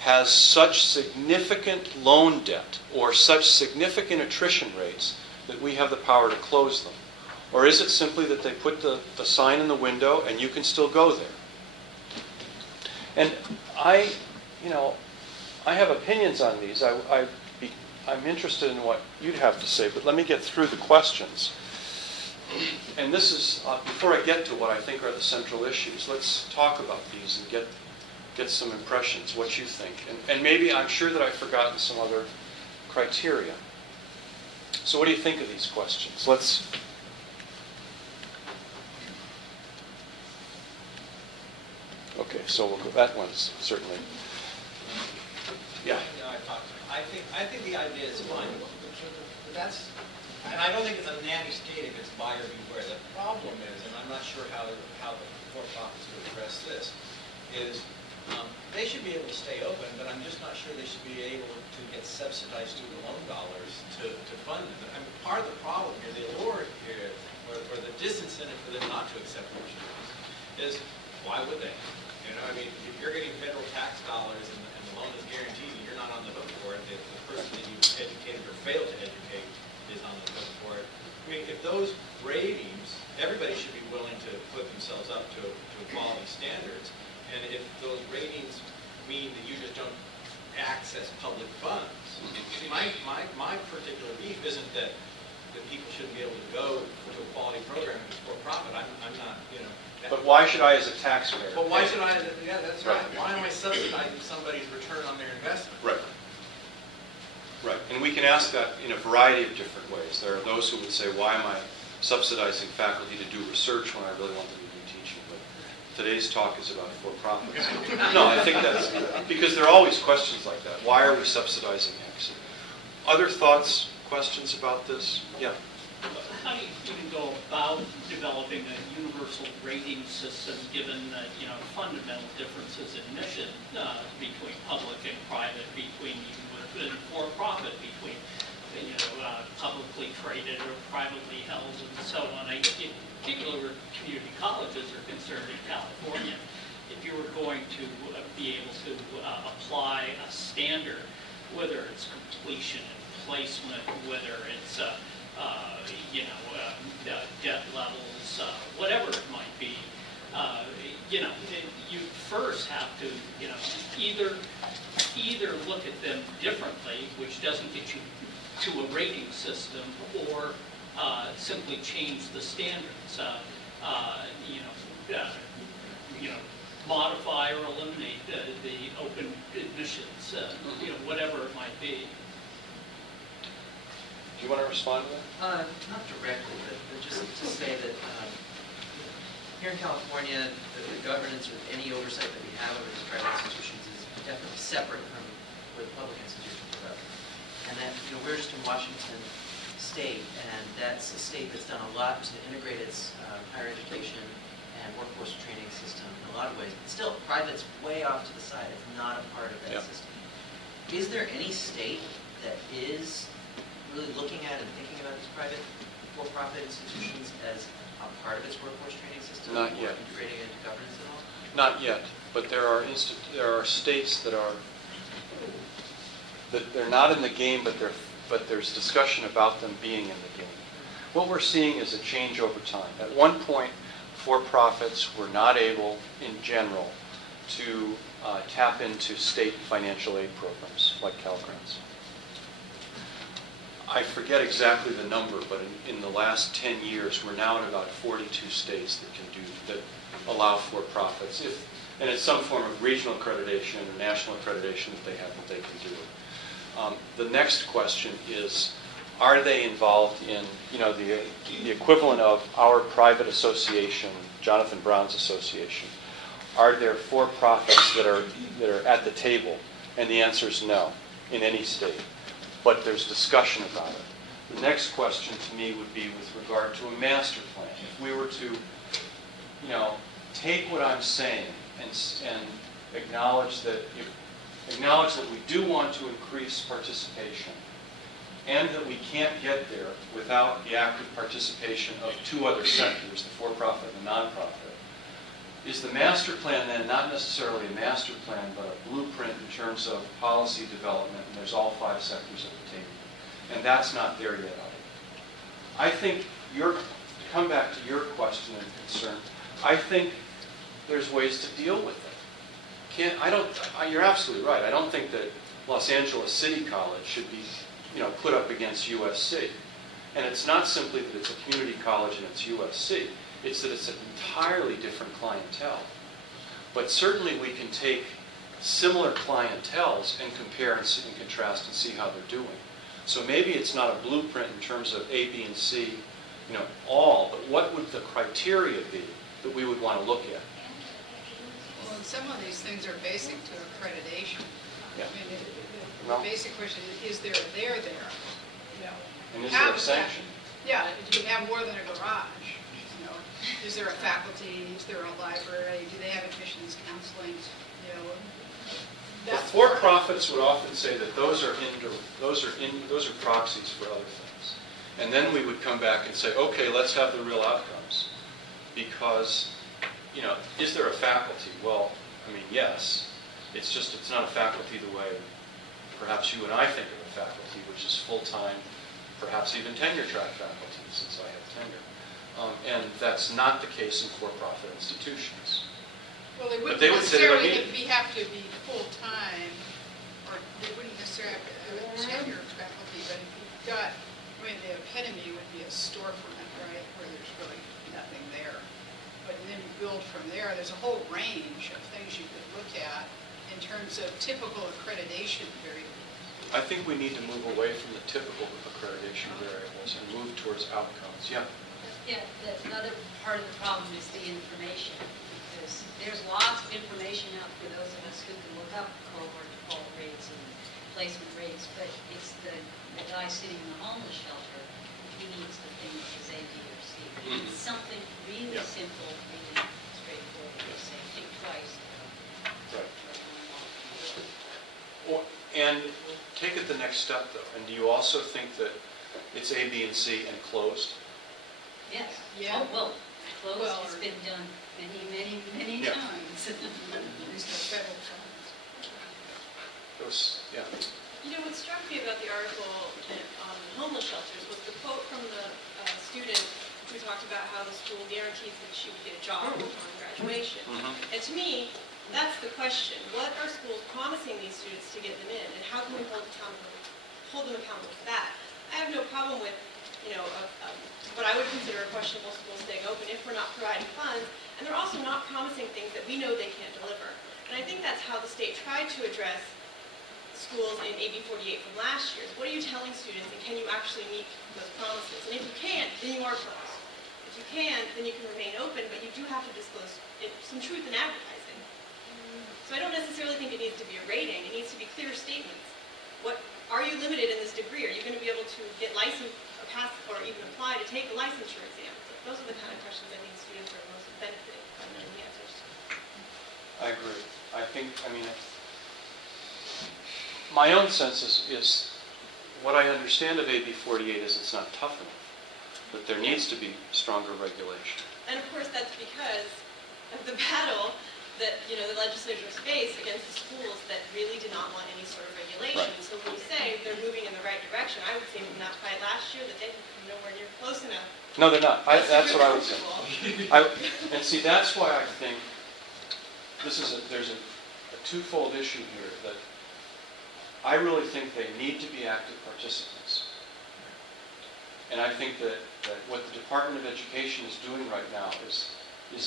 has such significant loan debt or such significant attrition rates that we have the power to close them? Or is it simply that they put the sign in the window and you can still go there? And I have opinions on these. I'm interested in what you'd have to say, but let me get through the questions. And this is, before I get to what I think are the central issues, let's talk about these and get some impressions, what you think. And maybe I'm sure that I've forgotten some other criteria. So what do you think of these questions? Okay, so we'll go, that one's certainly, yeah. I think the idea is fine. But and I don't think it's a nanny state if it's buyer beware. The problem is, and I'm not sure how the for-profits would address this, is they should be able to stay open, but I'm just not sure they should be able to get subsidized student loan dollars to fund them. I mean, part of the problem here, the allure here, or the disincentive for them not to accept tuition is why would they? If you're getting federal tax dollars and the loan is guaranteed and you're not on the hook for it, the person that you educated or failed to educate is on the hook for it. If those ratings, everybody should be willing to put themselves up to quality standards. And if those ratings mean that you just don't access public funds, my particular beef isn't that people shouldn't be able to go to a quality program for profit. I'm not, But why should I, as a taxpayer? But why should I? Yeah, that's right. Why am I subsidizing somebody's return on their investment? Right. Right. And we can ask that in a variety of different ways. There are those who would say, why am I subsidizing faculty to do research when I really want them to do teaching? But today's talk is about for-profits. No, I think that's because there are always questions like that. Why are we subsidizing X? Other thoughts, questions about this? Yeah. How do you even go about developing a universal rating system given fundamental differences in mission between public and private, between even with and for-profit, between publicly traded or privately held and so on. In particular, where community colleges are concerned in California, if you were going to be able to apply a standard, whether it's completion and placement, whether it's debt levels, whatever it might be, you first have to either look at them differently, which doesn't get you to a rating system, or simply change the standards. Modify or eliminate the open admissions, whatever it might be. Do you want to respond to that? Not directly, but just to say that here in California, the governance or any oversight that we have over these private institutions is definitely separate from where the public institutions are. And that, we're just in Washington State, and that's a state that's done a lot to integrate its higher education and workforce training system in a lot of ways. But still, private's way off to the side. It's not a part of that system. Is there any state that is really looking at and thinking about these private for-profit institutions as a part of its workforce training system? Not or yet. Integrating it into governance at all? Not yet, but there are states that they're not in the game, but there's discussion about them being in the game. What we're seeing is a change over time. At one point, for-profits were not able, in general, to tap into state financial aid programs like Cal Grants. I forget exactly the number, but in the last 10 years, we're now in about 42 states that allow for-profits, and it's some form of regional accreditation or national accreditation that they have that they can do it. The next question is, are they involved in, the equivalent of our private association, Jonathan Brown's association? Are there for-profits that are at the table? And the answer is no, in any state. But there's discussion about it. The next question to me would be with regard to a master plan. If we were to, take what I'm saying and acknowledge that we do want to increase participation, and that we can't get there without the active participation of two other sectors, the for-profit and the non-profit. Is the master plan then not necessarily a master plan, but a blueprint in terms of policy development, and there's all 5 sectors at the table? And that's not there yet. I think, to come back to your question and concern, I think there's ways to deal with it. You're absolutely right. I don't think that Los Angeles City College should be put up against USC. And it's not simply that it's a community college and it's USC. It's that it's an entirely different clientele. But certainly we can take similar clienteles and compare and contrast and see how they're doing. So maybe it's not a blueprint in terms of A, B, and C, all, but what would the criteria be that we would want to look at? Well, and some of these things are basic to accreditation. Yeah. I mean, the basic question is there there? And is there a sanction? Yeah, do you have more than a garage? Is there a faculty? Is there a library? Do they have admissions counseling? For-profits would often say that those are proxies for other things. And then we would come back and say, okay, let's have the real outcomes. Because, is there a faculty? Well, yes. It's not a faculty the way perhaps you and I think of a faculty, which is full-time, perhaps even tenure-track faculty, since I have tenure. And that's not the case in for-profit institutions. Well, they wouldn't would say they don't necessarily need it. have to be full-time, or they wouldn't necessarily have to have a tenure faculty, but if you've got, the epitome would be a storefront, right, where there's really nothing there. But then you build from there. There's a whole range of things you could look at in terms of typical accreditation variables. I think we need to move away from the typical accreditation variables and move towards outcomes. Yeah. Yeah, another part of the problem is the information, because there's lots of information out for those of us who can look up cohort default rates and placement rates, but it's the guy sitting in the homeless shelter, he needs the thing that says A, B, or C. It's something really simple, really straightforward, say, think twice. Right. And take a next step, though? And do you also think that it's A, B, and C and closed? Yes. Yeah. Oh, well, closed Well, has been done many Yeah. times. There's no federal funds. Yeah. You know, what struck me about the article on homeless shelters was the quote from the student who talked about how the school guarantees that she would get a job upon graduation. And to me, that's the question. What are schools promising these students to get them in, and how can we hold them accountable for that? I have no problem with, you know, what I would consider a questionable school staying open if we're not providing funds, and they're also not promising things that we know they can't deliver. And I think that's how the state tried to address schools in AB 48 from last year. What are you telling students, and can you actually meet those promises? And if you can't, then you are closed. If you can, then you can remain open, but you do have to disclose some truth in advertising. So I don't necessarily think it needs to be a rating. It needs to be clear statements. What are you limited in this degree? Are you going to be able to get licensed, or pass, or even apply to take the licensure exam? Those are the kind of questions I think students are most benefited from knowing the answers to. I agree. I mean, my own sense is what I understand of AB 48 is it's not tough enough, that there needs to be stronger regulation. And of course, that's because of the battle that, you know, the legislatures face against the schools that really did not want any sort of regulation. Right. So when you say they're moving in the right direction, I would say from that fight last year that they have come nowhere near close enough. No, they're not. That's what I would say. And see, that's why I think there's a twofold issue here, that I really think they need to be active participants. And I think that what the Department of Education is doing right now is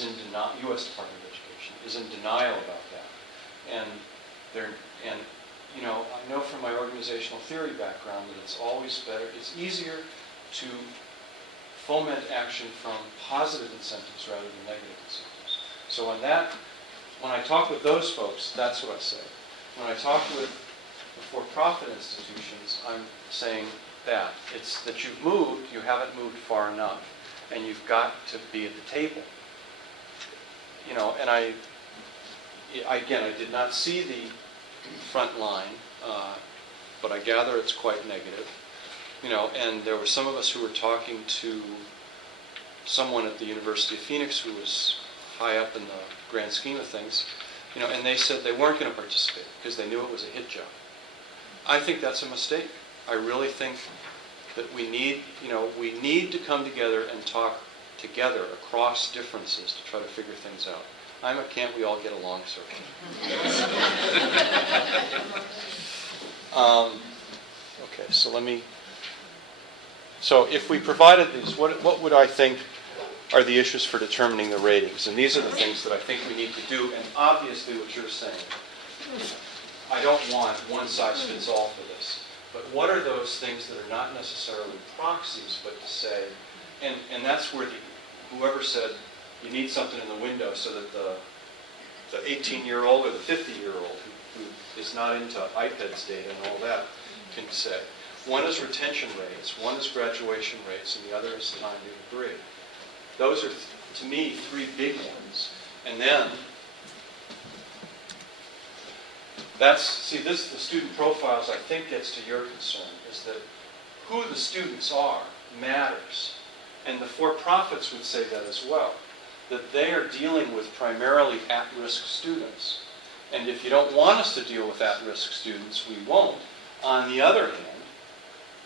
in denial. U.S. Department of Education is in denial about that. And you know, I know from my organizational theory background that it's always better. It's easier to foment action from positive incentives rather than negative incentives. So when I talk with those folks, that's what I say. When I talk with the for-profit institutions, I'm saying that. It's that you've moved, you haven't moved far enough, and you've got to be at the table. You know, and I did not see the front line, but I gather it's quite negative. You know, and there were some of us who were talking to someone at the University of Phoenix who was high up in the grand scheme of things, you know, and they said they weren't going to participate because they knew it was a hit job. I think that's a mistake. I really think that we need to come together and talk together across differences to try to figure things out. I'm a can't we all get along circle. Okay, so if we provided these, what would I think are the issues for determining the ratings? And these are the things that I think we need to do, and obviously what you're saying, I don't want one size fits all for this. But what are those things that are not necessarily proxies, but to say, and that's where whoever said you need something in the window so that the 18-year-old or the 50-year-old who is not into IPEDS data and all that can say. One is retention rates, one is graduation rates, and the other is time to degree. Those are, to me, three big ones. And then, the student profiles, I think, gets to your concern, is that who the students are matters. And the for-profits would say that as well, that they are dealing with primarily at-risk students. And if you don't want us to deal with at-risk students, we won't. On the other hand,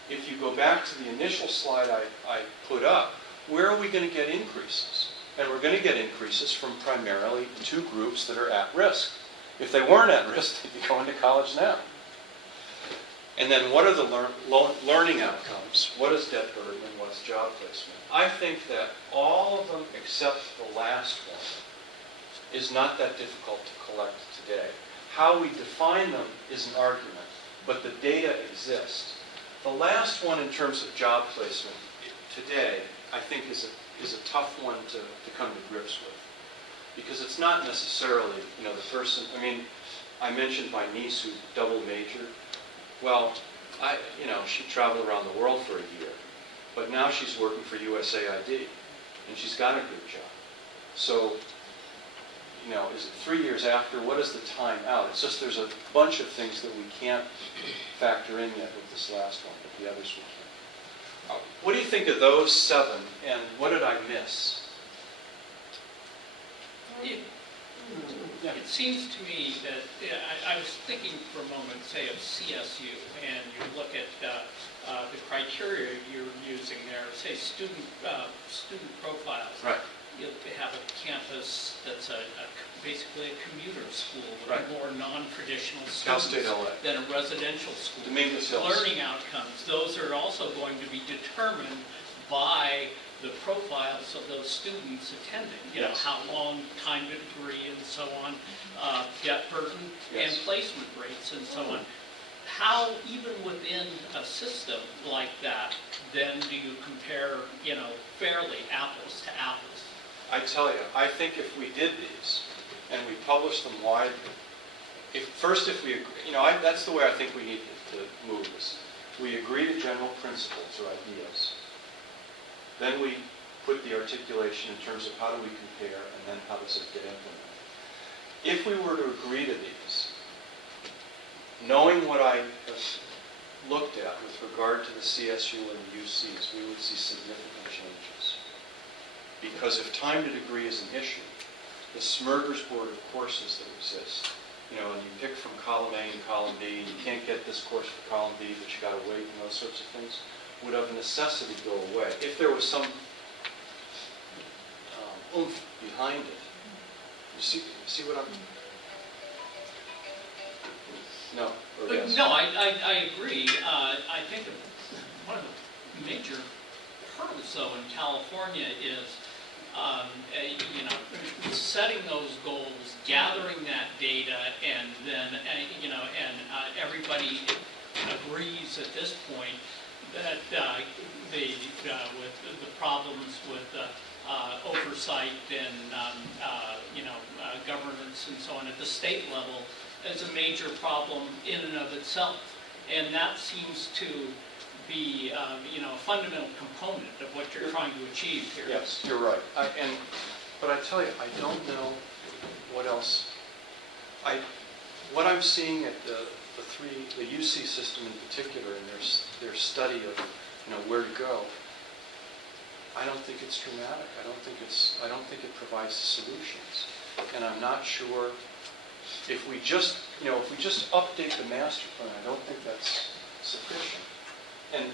if you go back to the initial slide I put up, where are we going to get increases? And we're going to get increases from primarily two groups that are at risk. If they weren't at risk, they'd be going to college now. And then what are the learning outcomes? What is debt burden and what's job placement? I think that all of them except the last one is not that difficult to collect today. How we define them is an argument, but the data exist. The last one in terms of job placement today, I think is a tough one to come to grips with. Because it's not necessarily, the person, I mentioned my niece who double majored. Well, she traveled around the world for a year, but now she's working for USAID, and she's got a good job. So, you know, is it 3 years after? What is the time out? It's just there's a bunch of things that we can't factor in yet with this last one, but the others we can. What do you think of those 7, and what did I miss? It seems to me that, I was thinking for a moment, say, of CSU, and you look at the criteria you're using there, say student profiles. Right. You have a campus that's basically a commuter school with Right. more non-traditional Cal State students LA. than a residential school. Dominguez Hills. Learning outcomes, those are also going to be determined by the profiles of those students attending. You know, Yes. how long, time to degree, and so on, debt burden, Yes. and placement rates, and so on. How, even within a system like that, then do you compare, you know, fairly apples to apples? I tell you, I think if we did these and we published them widely, if we, you know, that's the way I think we need to move this. We agree to general principles or ideas. Then we put the articulation in terms of how do we compare and then how does it get implemented. If we were to agree to these, knowing what I have looked at with regard to the CSU and the UCs, we would see significant changes. Because if time to degree is an issue, the smorgasbord of courses that exist, you know, and you pick from column A and column B, and you can't get this course for column B, but you got to wait and those sorts of things, would of necessity go away. If there was some oomph behind it. You see what I'm... No, or yes? No, I agree. I think one of the major hurdles, though, in California is, you know, setting those goals, gathering that data, and then, you know, and everybody agrees at this point that with the problems with oversight and you know, governance and so on at the state level is a major problem in and of itself, and that seems to be you know, a fundamental component of what you're trying to achieve here. Yes, you're right. But I tell you, I don't know what else. What I'm seeing at the UC system in particular, and their study of, you know, where to go, I don't think it's dramatic. I don't think it provides solutions. And I'm not sure if we just, you know, if we just update the master plan, I don't think that's sufficient. And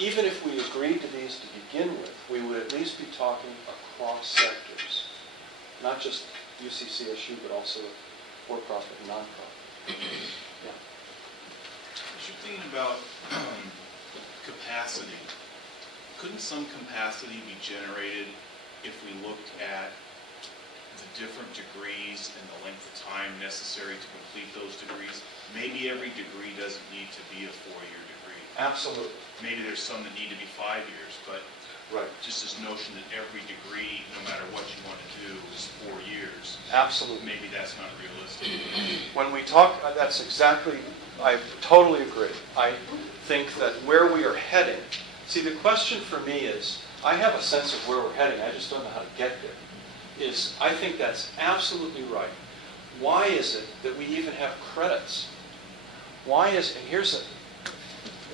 even if we agreed to these to begin with, we would at least be talking across sectors, not just UC CSU, but also for-profit and non-profit. Yeah. As you're thinking about capacity, couldn't some capacity be generated if we looked at the different degrees and the length of time necessary to complete those degrees? Maybe every degree doesn't need to be a 4-year degree. Absolutely. Maybe there's some that need to be 5 years, but right. Just this notion that every degree, no matter what you want to do, is 4 years. Absolutely. Maybe that's not realistic. When we talk, that's exactly, I totally agree. I think that where we are heading, see, the question for me is, I have a sense of where we're heading, I just don't know how to get there, is I think that's absolutely right. Why is it that we even have credits? Why is, and here's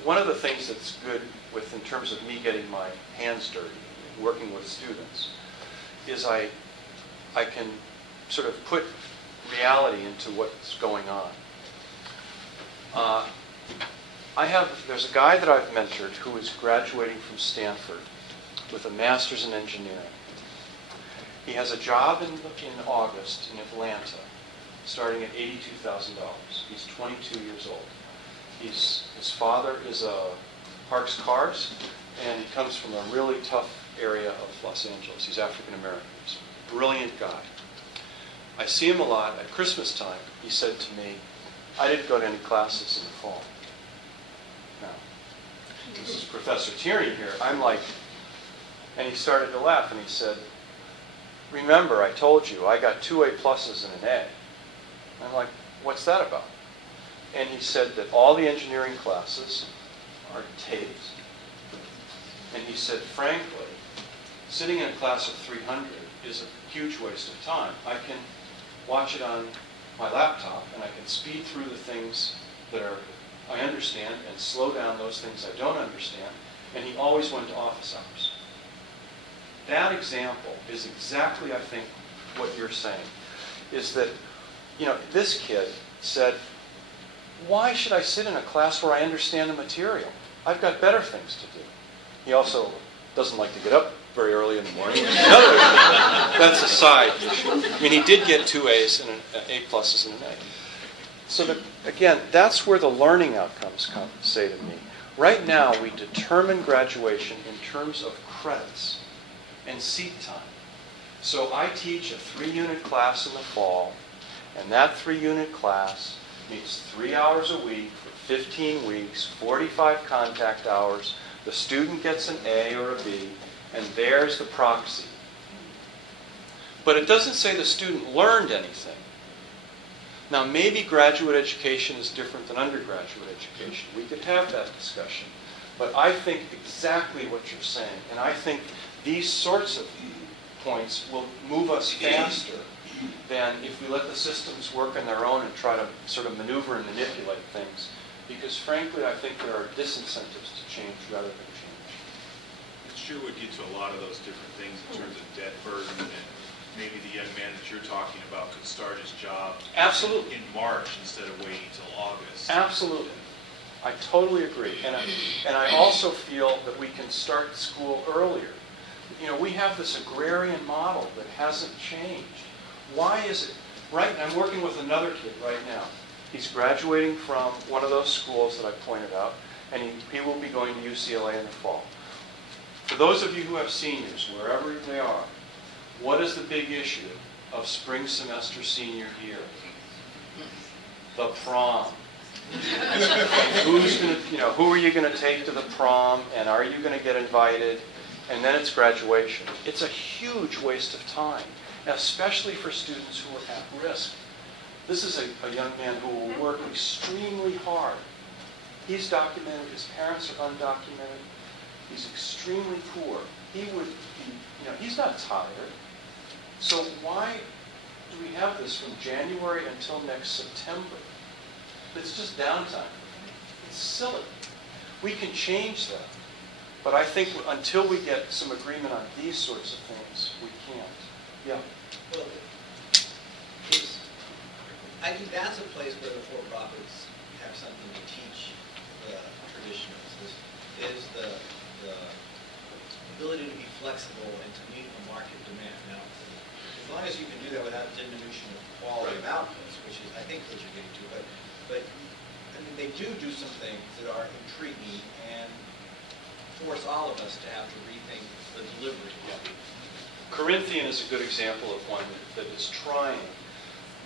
one of the things that's good with, in terms of me getting my hands dirty, working with students, is I can sort of put reality into what's going on. There's a guy that I've mentored who is graduating from Stanford with a master's in engineering. He has a job in August in Atlanta, starting at $82,000. He's 22 years old. His father parks cars, and he comes from a really tough area of Los Angeles. He's African American. He's a brilliant guy. I see him a lot. At Christmas time, he said to me, I didn't go to any classes in the fall. Now, this is Professor Tierney here. I'm like, and he started to laugh, and he said, remember, I told you, I got 2 A+ and an A. I'm like, what's that about? And he said that all the engineering classes are taped. And he said, frankly, sitting in a class of 300 is a huge waste of time. watch it on my laptop, and I can speed through the things that I understand and slow down those things I don't understand, and he always went to office hours. That example is exactly, I think, what you're saying, is that, this kid said, why should I sit in a class where I understand the material? I've got better things to do. He also doesn't like to get up very early in the morning. That's a side issue. I mean, he did get 2 A's and an A pluses and an A. So again, that's where the learning outcomes come, say to me. Right now, we determine graduation in terms of credits and seat time. So I teach a 3-unit class in the fall, and that 3-unit class meets 3 hours a week for 15 weeks, 45 contact hours. The student gets an A or a B, and there's the proxy. But it doesn't say the student learned anything. Now, maybe graduate education is different than undergraduate education. We could have that discussion. But I think exactly what you're saying. And I think these sorts of points will move us faster than if we let the systems work on their own and try to sort of maneuver and manipulate things. Because frankly, I think there are disincentives to change rather than change. It sure would get to a lot of those different things in terms of debt burden, and maybe the young man that you're talking about could start his job Absolutely. in March instead of waiting till August. Absolutely. I totally agree. And I also feel that we can start school earlier. We have this agrarian model that hasn't changed. Why is it? Right, I'm working with another kid right now. He's graduating from one of those schools that I pointed out, and he will be going to UCLA in the fall. For those of you who have seniors, wherever they are, what is the big issue of spring semester senior year? The prom. Who are you going to take to the prom, and are you going to get invited? And then it's graduation. It's a huge waste of time, especially for students who are at risk. This is a young man who will work extremely hard. He's documented, his parents are undocumented. He's extremely poor. He would be, he's not tired. So why do we have this from January until next September? It's just downtime. It's silly. We can change that. But I think until we get some agreement on these sorts of things, we can't. Yeah. Well, I think that's a place where the for-profits have something to teach the traditionals, is the ability to be flexible and to meet a market demand. Now, as long as you can do that without diminution of quality of outputs, which is, I think, what you're getting to, but I mean, they do some things that are intriguing and force all of us to have to rethink the delivery. Corinthian is a good example of one that is trying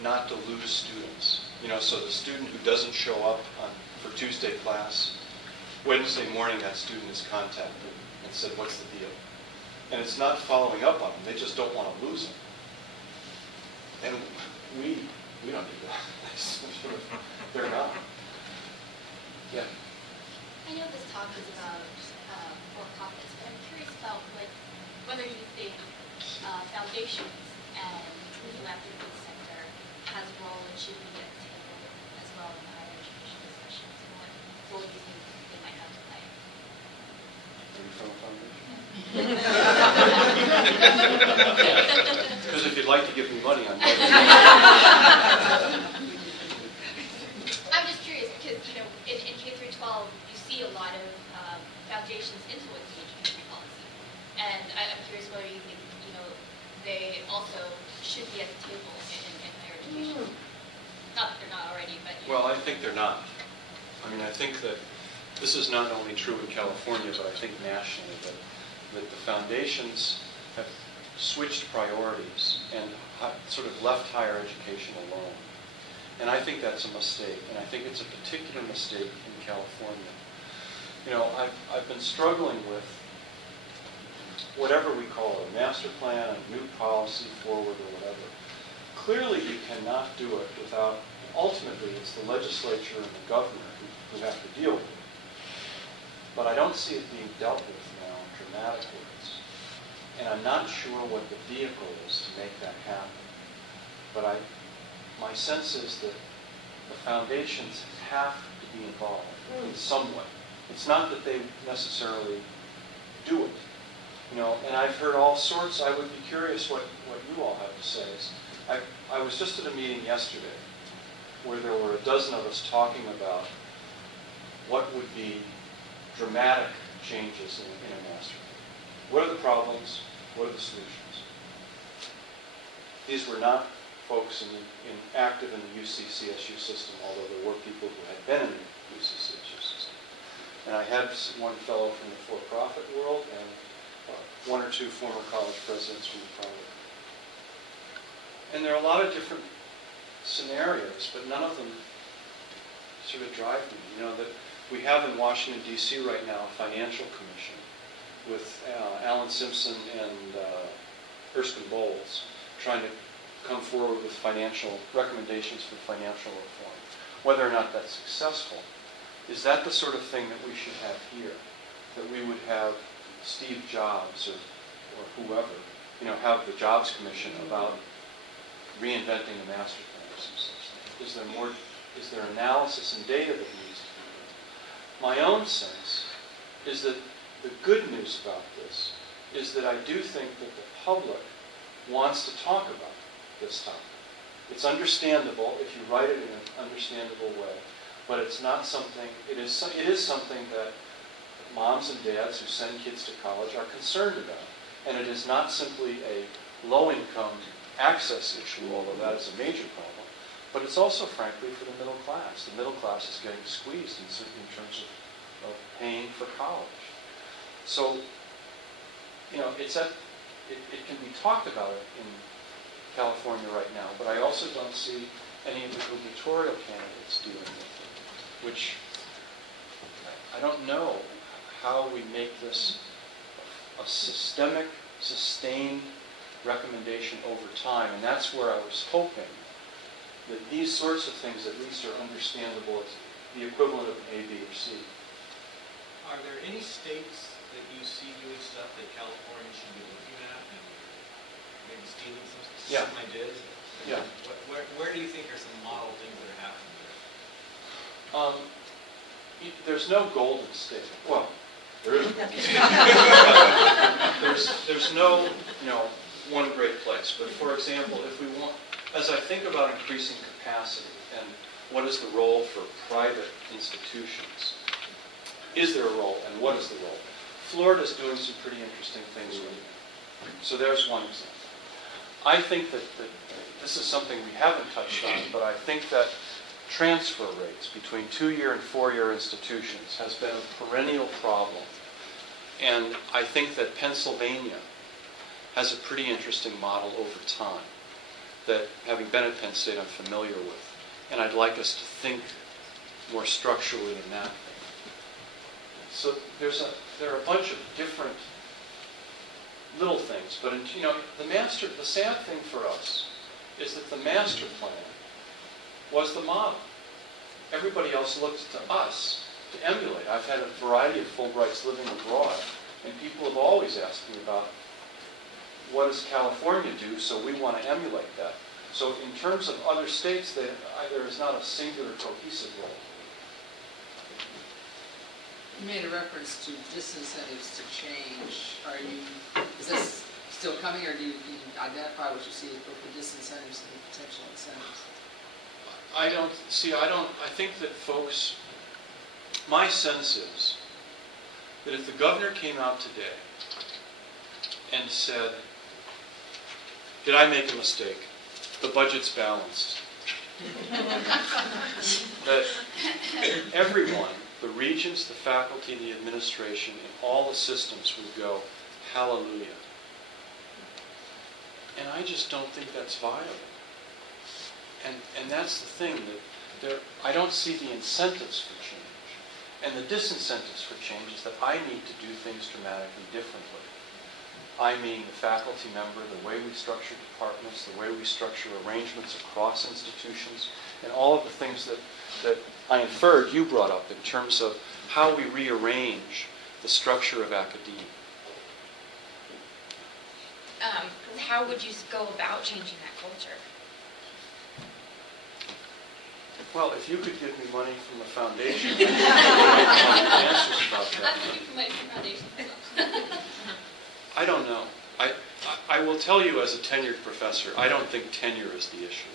not to lose students. So the student who doesn't show up for Tuesday class, Wednesday morning that student is contacted and said, what's the deal? And it's not following up on them. They just don't want to lose them. And we don't do that. They're not. Yeah. I know this talk is about for-profits, but I'm curious about whether you think foundations and the philanthropy sector has a role and should be at the table as well in the higher education discussions, and what role do you think they might have to play? Are you from a foundation? Because if you'd like to give me money, I'm not. I'm just curious because, in K through 12, you see a lot of foundations influencing education policy. And I'm curious whether you think, they also should be at the table in higher education. Not that they're not already, but... Well, I think they're not. I mean, I think that this is not only true in California, but I think nationally, that the foundations have switched priorities and sort of left higher education alone. And I think that's a mistake, and I think it's a particular mistake in California. I've been struggling with whatever we call it, a master plan, a new policy forward, or whatever. Clearly, you cannot do it without, ultimately, it's the legislature and the governor who have to deal with it. But I don't see it being dealt with now in dramatic ways. And I'm not sure what the vehicle is to make that happen. But my sense is that the foundations have to be involved in some way. It's not that they necessarily do it. You know, and I've heard all sorts. I would be curious what you all have to say. I was just at a meeting yesterday where there were a dozen of us talking about what would be dramatic changes in a master plan. What are the problems? What are the solutions? These were not folks active in the UC CSU system, although there were people who had been in the UC CSU system. And I had one fellow from the for-profit world and one or two former college presidents from the private. And there are a lot of different scenarios, but none of them sort of drive me. You know, that we have in Washington, D.C. right now a financial commission with Alan Simpson and Erskine Bowles trying to come forward with financial recommendations for financial reform. Whether or not that's successful, is that the sort of thing that we should have here? That we would have Steve Jobs or whoever, you know, have the Jobs Commission about reinventing the master plan or some such thing? Is there analysis and data that needs to be done? My own sense is that the good news about this is that I do think that the public wants to talk about this topic. It's understandable if you write it in an understandable way, but it's not something, it is something that moms and dads who send kids to college are concerned about. And it is not simply a low-income access issue, although that is a major problem, but it's also, frankly, for the middle class. The middle class is getting squeezed in terms of paying for college. So, you know, it can be talked about in California right now, but I also don't see any of the gubernatorial candidates dealing with it, which I don't know how we make this a systemic, sustained recommendation over time, and that's where I was hoping that these sorts of things at least are understandable as the equivalent of an A, B, or C. Are there any states that you see doing stuff that California should be looking at and maybe stealing some ideas? Yeah. Where do you think are some model things that are happening there? There's no golden state. Well, there is. There's no, you know, one great place. But for example, if we want, as I think about increasing capacity and what is the role for private institutions, is there a role and what is the role? Florida's doing some pretty interesting things right now. So there's one example. I think that this is something we haven't touched on, but I think that transfer rates between 2-year and 4-year institutions has been a perennial problem. And I think that Pennsylvania has a pretty interesting model over time that, having been at Penn State, I'm familiar with. And I'd like us to think more structurally than that. So there are a bunch of different little things, but you know, the sad thing for us is that the master plan was the model. Everybody else looked to us to emulate. I've had a variety of Fulbrights living abroad, and people have always asked me about what does California do, so we want to emulate that. So in terms of other states, there is not a singular cohesive role. You made a reference to disincentives to change. Is this still coming, or do you identify what you see as both the disincentives and the potential incentives? I think that folks, my sense is that if the governor came out today and said, did I make a mistake? The budget's balanced. That everyone, the regents, the faculty, the administration, and all the systems would go, hallelujah. And I just don't think that's viable. And that's the thing, that I don't see the incentives for change. And the disincentives for change is that I need to do things dramatically differently. I mean the faculty member, the way we structure departments, the way we structure arrangements across institutions, and all of the things that I inferred you brought up in terms of how we rearrange the structure of academia. How would you go about changing that culture? Well, if you could give me money from the foundation, I could make answers about that. I'm looking for money from foundation. I don't know. I will tell you as a tenured professor, I don't think tenure is the issue.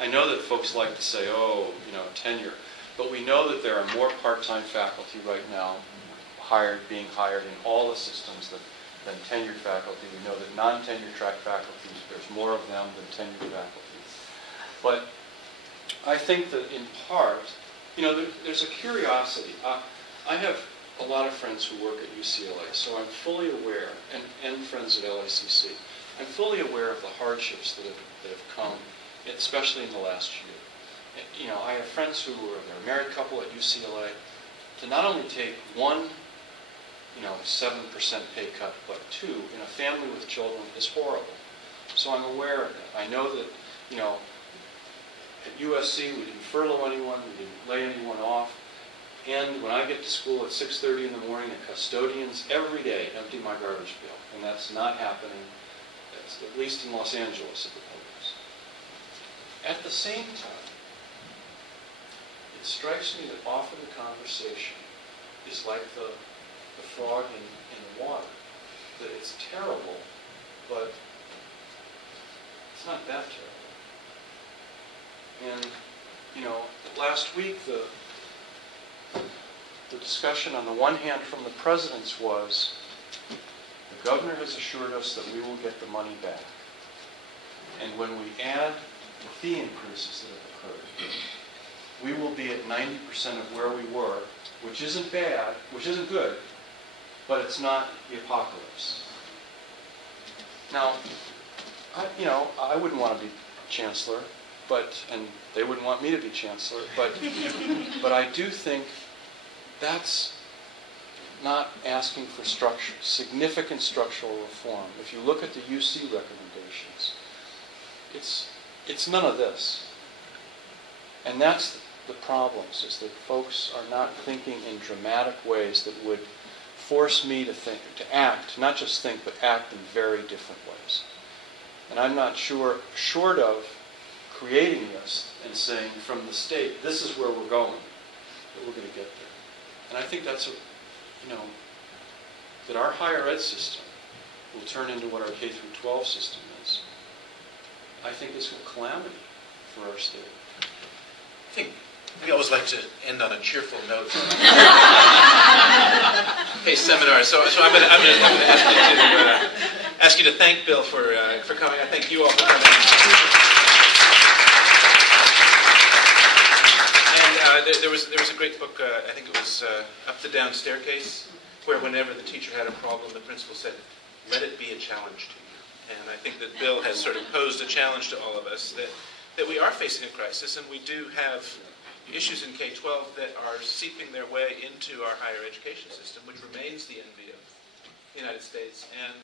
I know that folks like to say, oh, tenure. But we know that there are more part-time faculty right now being hired in all the systems than tenured faculty. We know that non-tenure track faculty, there's more of them than tenured faculty. But I think that in part, there's a curiosity. I have a lot of friends who work at UCLA, so I'm fully aware, and friends at LACC, I'm fully aware of the hardships that have come, especially in the last year. I have friends who they're a married couple at UCLA, to not only take one 7% pay cut, but two, in a family with children, is horrible. So I'm aware of that. I know that, at USC we didn't furlough anyone, we didn't lay anyone off. And when I get to school at 6:30 in the morning, the custodians every day empty my garbage bill. And that's not happening, at least in Los Angeles at the police. At the same time, it strikes me that often the conversation is like the frog in the water. That it's terrible, but it's not that terrible. And, last week the discussion on the one hand from the presidents was, the governor has assured us that we will get the money back. And when we add the fee increases that have occurred, we will be at 90% of where we were, which isn't bad, which isn't good, but it's not the apocalypse. Now, I wouldn't want to be chancellor, and they wouldn't want me to be chancellor, but I do think that's not asking for significant structural reform. If you look at the UC recommendations, it's none of this. And that's the problems, is that folks are not thinking in dramatic ways that would force me to act, not just think, but act in very different ways. And I'm not sure, short of creating this and saying from the state, this is where we're going, that we're going to get there. And I think that's, that our higher ed system will turn into what our K through 12 system is. I think is a calamity for our state. I think we always like to end on a cheerful note. Hey, seminar. So I'm going to ask you to thank Bill for coming. I thank you all for coming. And there was a great book. I think it was Up the Down Staircase, where whenever the teacher had a problem, the principal said, "Let it be a challenge to you." And I think that Bill has sort of posed a challenge to all of us that we are facing a crisis, and we do have issues in K-12 that are seeping their way into our higher education system, which remains the envy of the United States. And